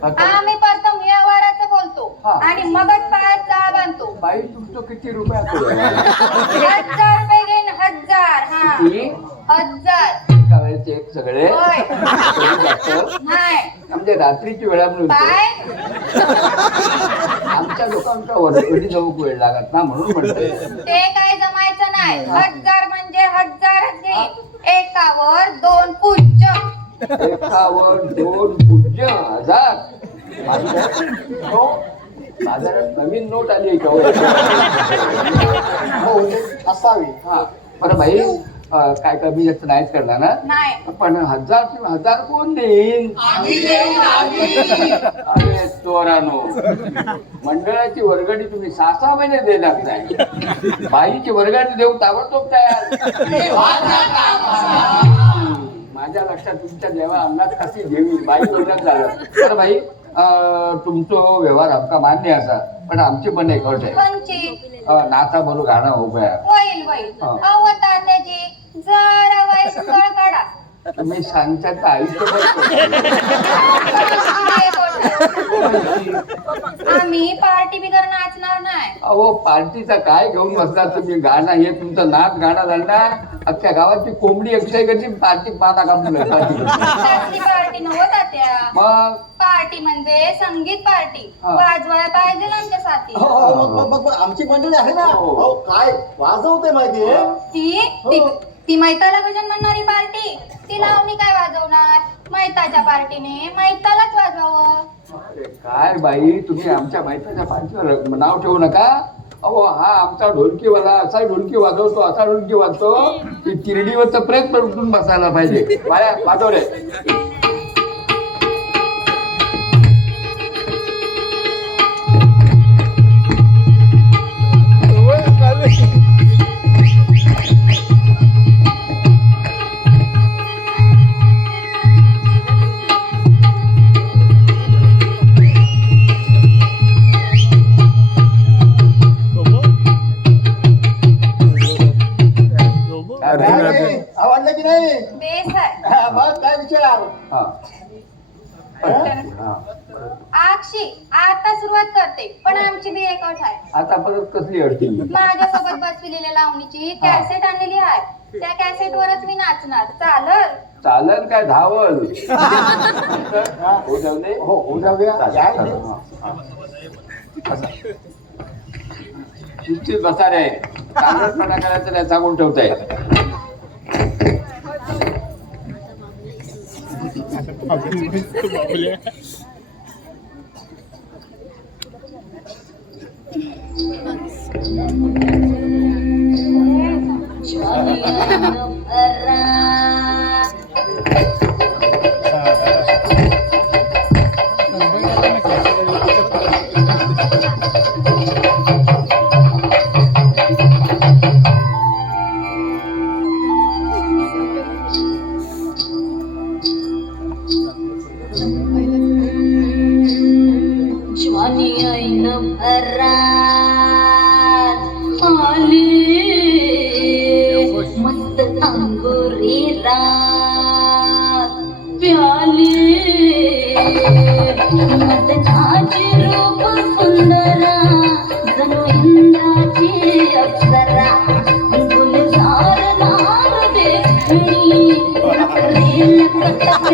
आम्ही प्रथम व्यवहाराचं बोलतो आणि मगच पायात जाळ बांधतो. बाई तुमचं किती रुपये 1000 रुपये घेईन 1000. हा 1000 एका वेळेचे एक सगळे होय. नाही म्हणजे रात्रीची वेळा म्हणून काय आमच्या लोकांचा वरती जाऊ वेळ लागत ना म्हणून म्हणतोय. ते काय जमायचं नाही 1000 म्हणजे 1000च घेईन एकावर 2 पूज्य एकावर 2 पूज्य 1000 बाजारात नवीन नोट आली का हो असावी हा बरं भाई काय कमी जास्त नाहीच करणार ना. नाही. पण 1000 कोण देईन? अरे चोरानो, मंडळाची वर्गणी तुम्ही 6 महिने देणार नाही. बाईची वर्गणी देऊ ताबडतोब तयार. माझ्या लक्षात तुमच्या जेव्हा अंगात कशी घेवी बाई वर्गात झालं तर बाई तुमचं व्यवहार आमका मान्य असा, पण आमची पण एक अट आहे. कोणची? नाचा बरो गाणं उभ्या होईल होईल. अहो तात्याजी जरा वय सुळ काढा. तुम्ही सांगता तर आयुष्यभर आम्ही पार्टी बिगर नाचणार नाही. अहो पार्टीचा काय घेऊन बसला तुम्ही? गाणं हे तुमचं नाच गाणं झालं ना, अख्ख्या गावाची कोंबडी अक्षय करची पार्टी पाहता का मुलं? कसली पार्टी नव्हता त्या. मग पार्टी म्हणजे संगीत पार्टी. हा. वाजवायला पाहिजे ना आमच्या साथी. मग आमची मंडळी आहे ना. अहो काय वाजवते माहितीये? ती मैताला भजन म्हणणारी पार्टी. ती लावणी काय वाजवणार? मैताच्या पार्टीने मैतालाच वाजवावं. अरे काय बाई, तुम्ही आमच्या माहितीच्या पार्टीवर नाव ठेवू नका. अहो हा आमचा ढोलकीवाला असा ढोलकी वाजवतो, असा ढोलकी वाजतो की तिरडीवरचा प्रयत्न उठून बसायला पाहिजे. बाया वाजव रे. आवडलं की नाही? बेस आहे. मग काय विचार? हा. आक्षी आता सुरुवात करते, पण आमची बी एक अट आहे. आता परत कसली अडचण? माझ्यासोबत बसविलेल्या लावणीची कॅसेट आणलेली आहे. त्या कॅसेट वरच मी नाचणार. चालल? चालन काय धावल? हो जाऊ दे. हो जाऊ द्या. शिस्तीत बसा रे. कांगडपणा करायचं नाही सांगून ठेवताय. मस्त अंगुरी रात प्याले मदनाचे रूप सुंदरा जणू इंद्राची अप्सरा गुलजार लाल देखणी नखरेल कटक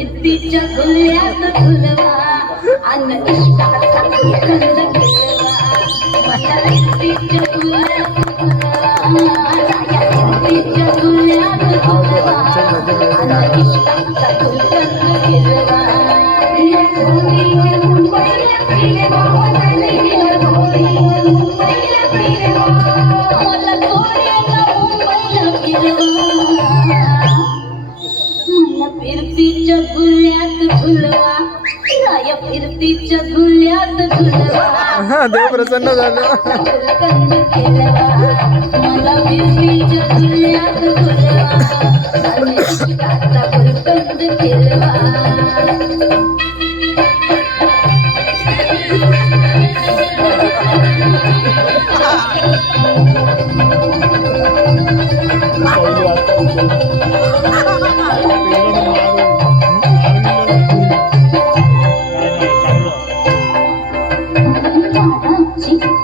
इत्तीच्या खुल्यात खुलवा अन इष्टाचा कुलकंद केलवा. मला इत्तीच्या खुल्यात खुलवा, इत्तीच्या खुल्यात खुलवा अन इष्टाचा कुलकंद केलवा. या मुंबईला फिरतीच्या गुल्यात झुलवा, राया फिरतीच्या गुल्यात झुलवा. देव प्रसन्न झालं. गुलकंद केलवा मला फिरतीच्या गुल्यात झुलवा आणि इष्टाचा गुलकंद केलवा.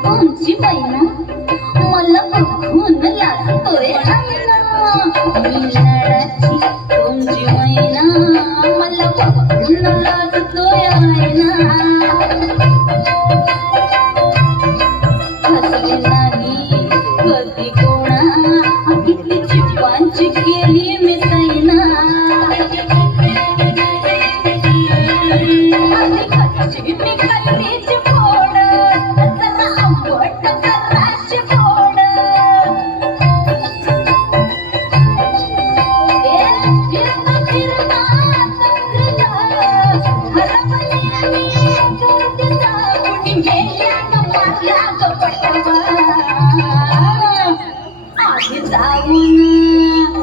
कोणची मैना मला बघून लागतोय लाडाची कोणची मैना मला बघून लागतोय हसले नाही कधी पोलीस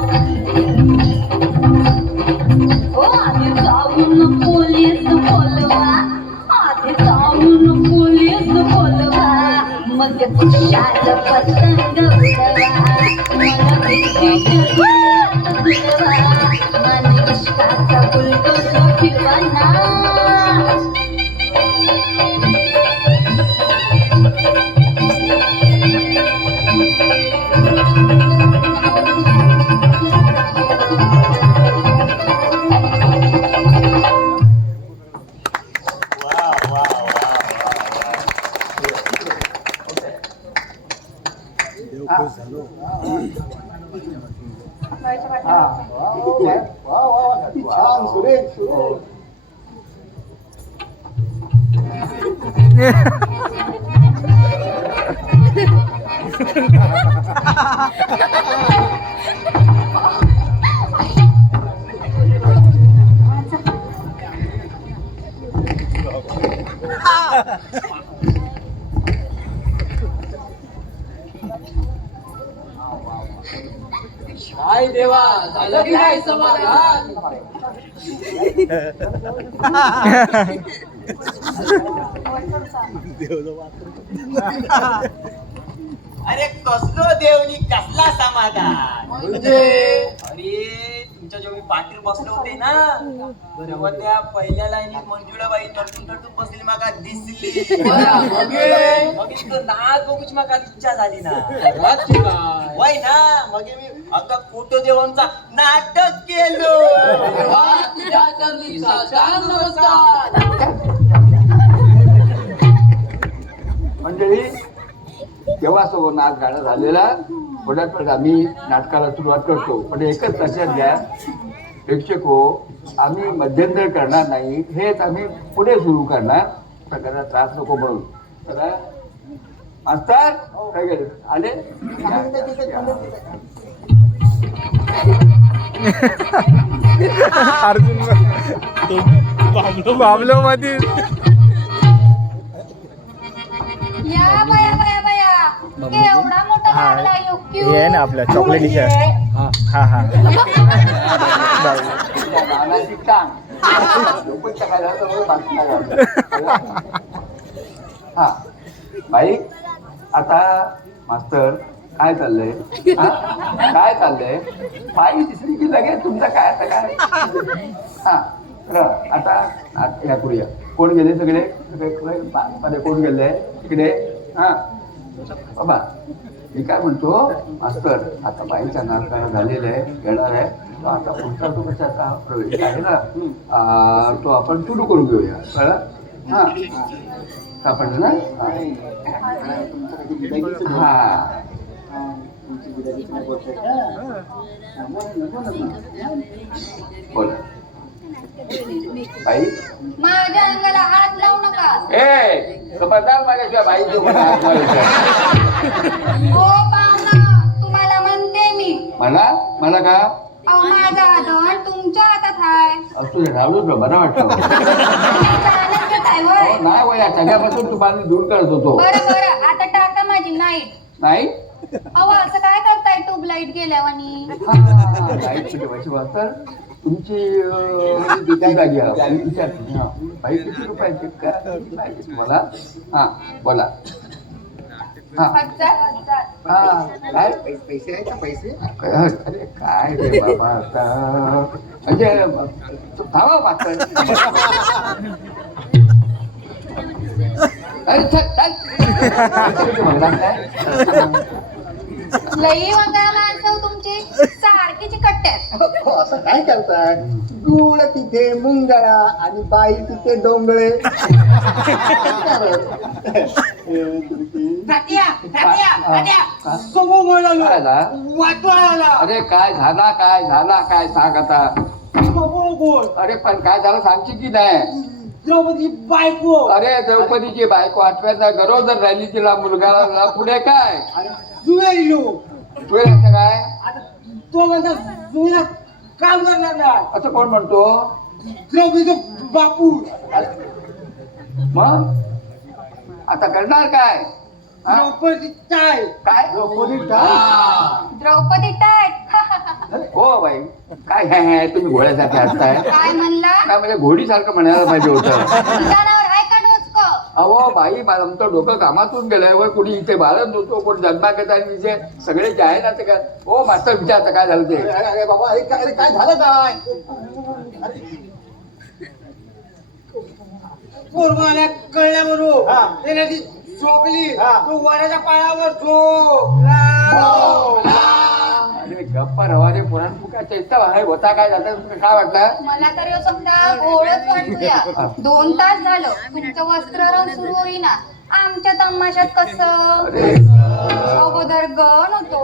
बोलवा, आधी जाऊन पोलीस बोलवा, मग खुशाल पतंग उडवा, मला भीतीच्या डोळ्यात भिडवा, मन इश्काचा बुलडोजर फिरवा ना. छान सुरेख काय देवा झालं की नाही समाधान. अरे कसलो देवनी कसला समाधान म्हणजे अरे तुमच्या जेव्हा मी पाठीवर बसले होते ना तेव्हा त्या पहिल्या लाईनीत मंजुळाबाई तडतून तडतून बसली माका दिसली. मग इथं नाच बघूची माका इच्छा झाली ना. वय ना मग मी आता खोटो देवांचा नाटक केलो. मंडळी तेव्हा तो नाच गाणं झालेला. थोड्यात पण आम्ही नाटकाला सुरुवात करतो, पण एकच लक्षात घ्या प्रेक्षक हो, आम्ही मध्यंतर करणार नाही, हेच आम्ही पुढे सुरू करणार. सगळ्यांना त्रास नको म्हणून. चला मास्तर काय गेले आले अर्जुन बाबलो मध्ये या बया बया बया, केवढा मोठा लागला युक्यू. हे आहे ना आपल्या चॉकलेटी हा हा नानाची टांग लोकच टाकायला तर बाकी नाही झालं. हा बाई आता मास्तर काय चाललंय काय चाललंय बाई दिसली की लगेच तुमचं काय आता काय. हा आता या पुढे कोण गेले सगळे मध्ये कोण गेले तिकडे. हा बाबा मी काय म्हणतो मास्तर आता बाईच्या नाटकाला झालेलं आहे येणार आहे तो आता पुढचा तो कशाचा प्रवेश आहे ना तो आपण सुरू करून घेऊया कळलं. हा सापडलं ना. हा बोला बाई माझ्या अंगाला हात लावू नका. ए खबरदार माझ्याशिवाय बाई हो पाहुणा, तुम्हाला म्हणते मी. मला का अहो माझा हात तुमच्या हातात आहे. असू दे राहूच बरं वाटतं. नाही वय सगळ्यापासून तुम्हाला दूर करत होतो. बरं बरं आता टाका माझी नाईट. नाही अहो असं काय करताय ट्यूबलाईट गेल्यावानी. लाईट ठेवायची वापर तुमची बाई किती रुपयाची पाहिजे तुम्हाला. हा बोला. हा हा काय पैसे आहे का पैसे. अरे काय रे बाबा आता म्हणजे थांबा मास्तर. अरे लई वंगा माणसं तुमची सारखीची कट्ट्यात. असं काय करताय. गुळ तिथे मुंगळा आणि बाई तिथे डोंगळे. अरे काय झाला काय सांग आता. अरे पण काय झालं सांगची की नाही. द्रौपदी बायको. अरे द्रौपदीची बायको आठव्याचा गरोदर राहिली तिला मुलगा पुढे काय जुवेलो तुला काय आता तो म्हणता जुवेला काम करणार नाही. असं कोण म्हणतो. द्रौपदीचा बापू. मग आता करणार काय. द्रौपदी टाळ. काय द्रौपदी टाळ. द्रौपदी टाट. हो बाई काय हे तुम्ही घोड्यासारखे असताय काय म्हणला? काय म्हणजे घोडीसारखं म्हणायला पाहिजे होतं. ठिकाणावर आहे का डोचकं? अहो बाई मला आमचं डोकं कामातून गेलंय व कुणी इथे बाळत होतो कोण जन्मात येत आणि इथे सगळे जे आहे ना ते काय हो मास्तर विचारता काय झालं ते अरे अरे बाबा अरे काय झालं काय? पोरगाला कळल्या बरोबर हा. त्याने ती झोपली. हा. तो वडाच्या पायावर झोपला. अरे गप्पा रवाने पुराण तू काय चैत्य आहे होता काय झालं तुला काय वाटलं मला तर ह्यो समजा घोळच वाटतोया. 2 तास झालं तुमचं वस्त्रहरण सुरू होईना. आमच्या तमाशात कसं अरे अगोदर गण होतो,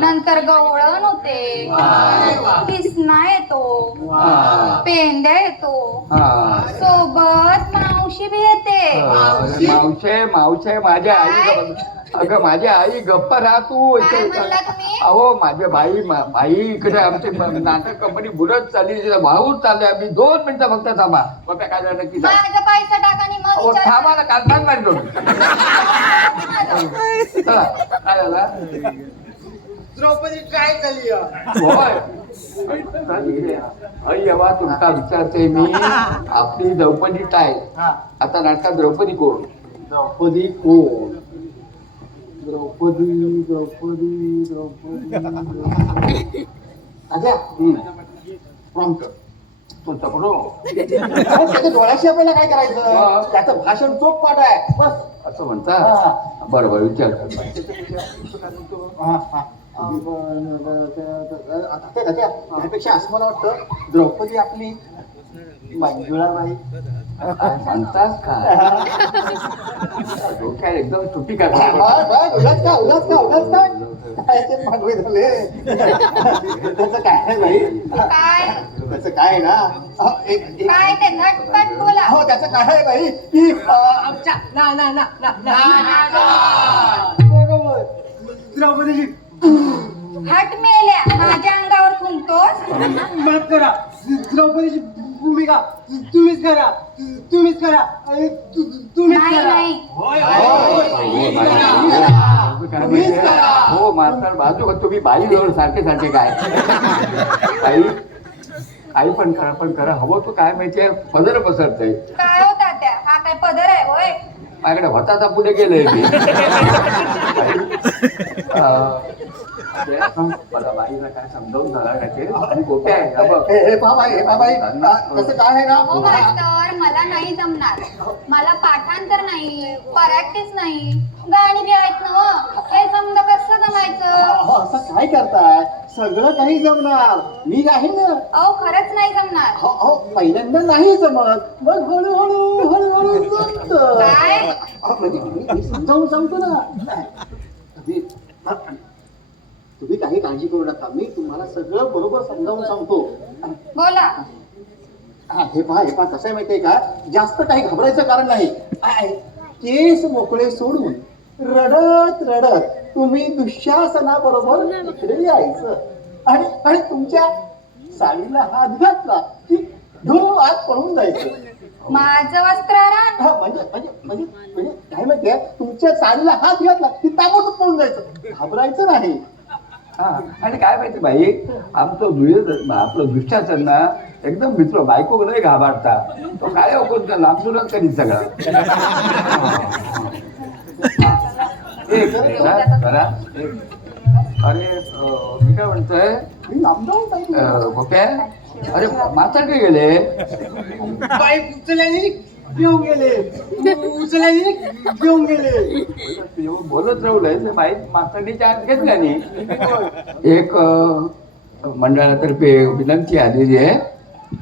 नंतर गवळण होते, किसना येतो, पेंड्या येतो, हा सोबत मावशी बी येते. मावशे मावशे माझ्या आई अगं माझ्या आई गप्प राहा तू काय म्हणला तुम्ही? अहो माझ्या बाई इकडे आमची नाटक कंपनी बुडत चालली तिला वाहून चालले आम्ही 2 मिनिटं फक्त थांबा बघा काय झालं नक्की सांग. माझा पैसा टाका आणि मग अहो विचार थांबा ना काल सांग मारी चला काय झालं द्रौपदी टाळ झाली. होय अय्यवा तुमचा विचारते मी आपली द्रौपदी टाय हा. आता नाटकात द्रौपदी कोण द्रौपदी कोण? द्रौपदी द्रौपदी द्रौपदी अच्छा प्रॉम्प्ट तो चपडो त्याच्या डोळ्याशी आपल्याला काय करायचं? त्याचं भाषण चोख पाठ आहे बस. असं म्हणता हा. बरोबर विचार हा, हा. त्यापेक्षा असं मला वाटतं द्रौपदी आपली मंजुळाबाई. म्हणतास का डोक्यात एकदम सुट्टी का उलट काय ते मागवे झाले. त्याचं काय आहे बाई? काय त्याचं काय आहे ना काय ते झटपट बोला. हो त्याचं काय आहे बाई की आमच्या द्रौपदीची हट मेल्या माझ्या अंगावर थुंकतोस. माफ करा. द्रौपदीची भूमिका तुम्हीच करा. तुम्हीच करा. तुम्हीच नाही करा. नाही हो मास्तर बाजू का तुम्ही बाई जवळ सारखे सारखे काय आई पण करा हवं तू काय माहितीये पदर पसरतय काय होता त्या? हा काय पदर आहे होय? माझ्याकडे होता पुढे गेलंय मी मला बाईला काय समजावून झाला काय ते आणि गोप्या आहे ना बघ. हे बाबाई तसं काय आहे हो ना मास्तर मला नाही जमणार. मला पाठांतर नाही, प्रॅक्टिस नाही, गाणी बी आहेत ना हो. हे समजा कसं जमायचं? असं काय करताय? सगळं काही जमणार. मी आहे ना. अहो खरंच नाही जमणार. हो पहिल्यांदा नाही जमत मग हळूहळू जमत. काय? म्हणजे मी समजावून सांगतो ना. तुम्ही काही काळजी करू नका. मी तुम्हाला सगळं बरोबर समजावून सांगतो. बोला. हा हे पहा कसं आहे माहितीये का? जास्त काही घाबरायचं कारण नाही. केस मोकळे सोडून रडत तुम्ही दुःशासनाबरोबर इकडे यायचं आणि तुमच्या साडीला हात घातला की धो आत पळून जायचं. माझं वस्त्रहरण? हा म्हणजे काय माहितीये तुमच्या साडीला हात घातला की ताबडतोब पळून जायचं. घाबरायचं नाही. हा आणि काय माहिती बाई आमचं आपलं दुष्टाचं ना एकदम मित्र बायको नाही घाबरता तो काय कोणता लांबूनच कधी सगळा अरे मी काय म्हणतोय गोप्या अरे मास्तर गेले बाई उचलल्याने घेऊन गेले. बोलत राहूलंय ते बाई मास्तरनीच्या आत घेतल्या नाही. एक मंडळातर्फे विनंती आलेली आहे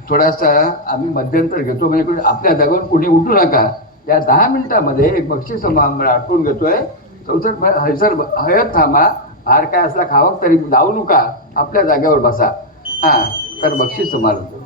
थोडासा आम्ही मध्यंतर घेतो म्हणजे आपल्या जागेवर कुणी उठू नका. या 10 मिनिटामध्ये एक बक्षीस समारंभ आटवून घेतोय. हयसर हयत थांबा. बाहेर काय असला खावक तरी जाऊ नका. आपल्या जागेवर बसा. हा तर बक्षीस समारंभ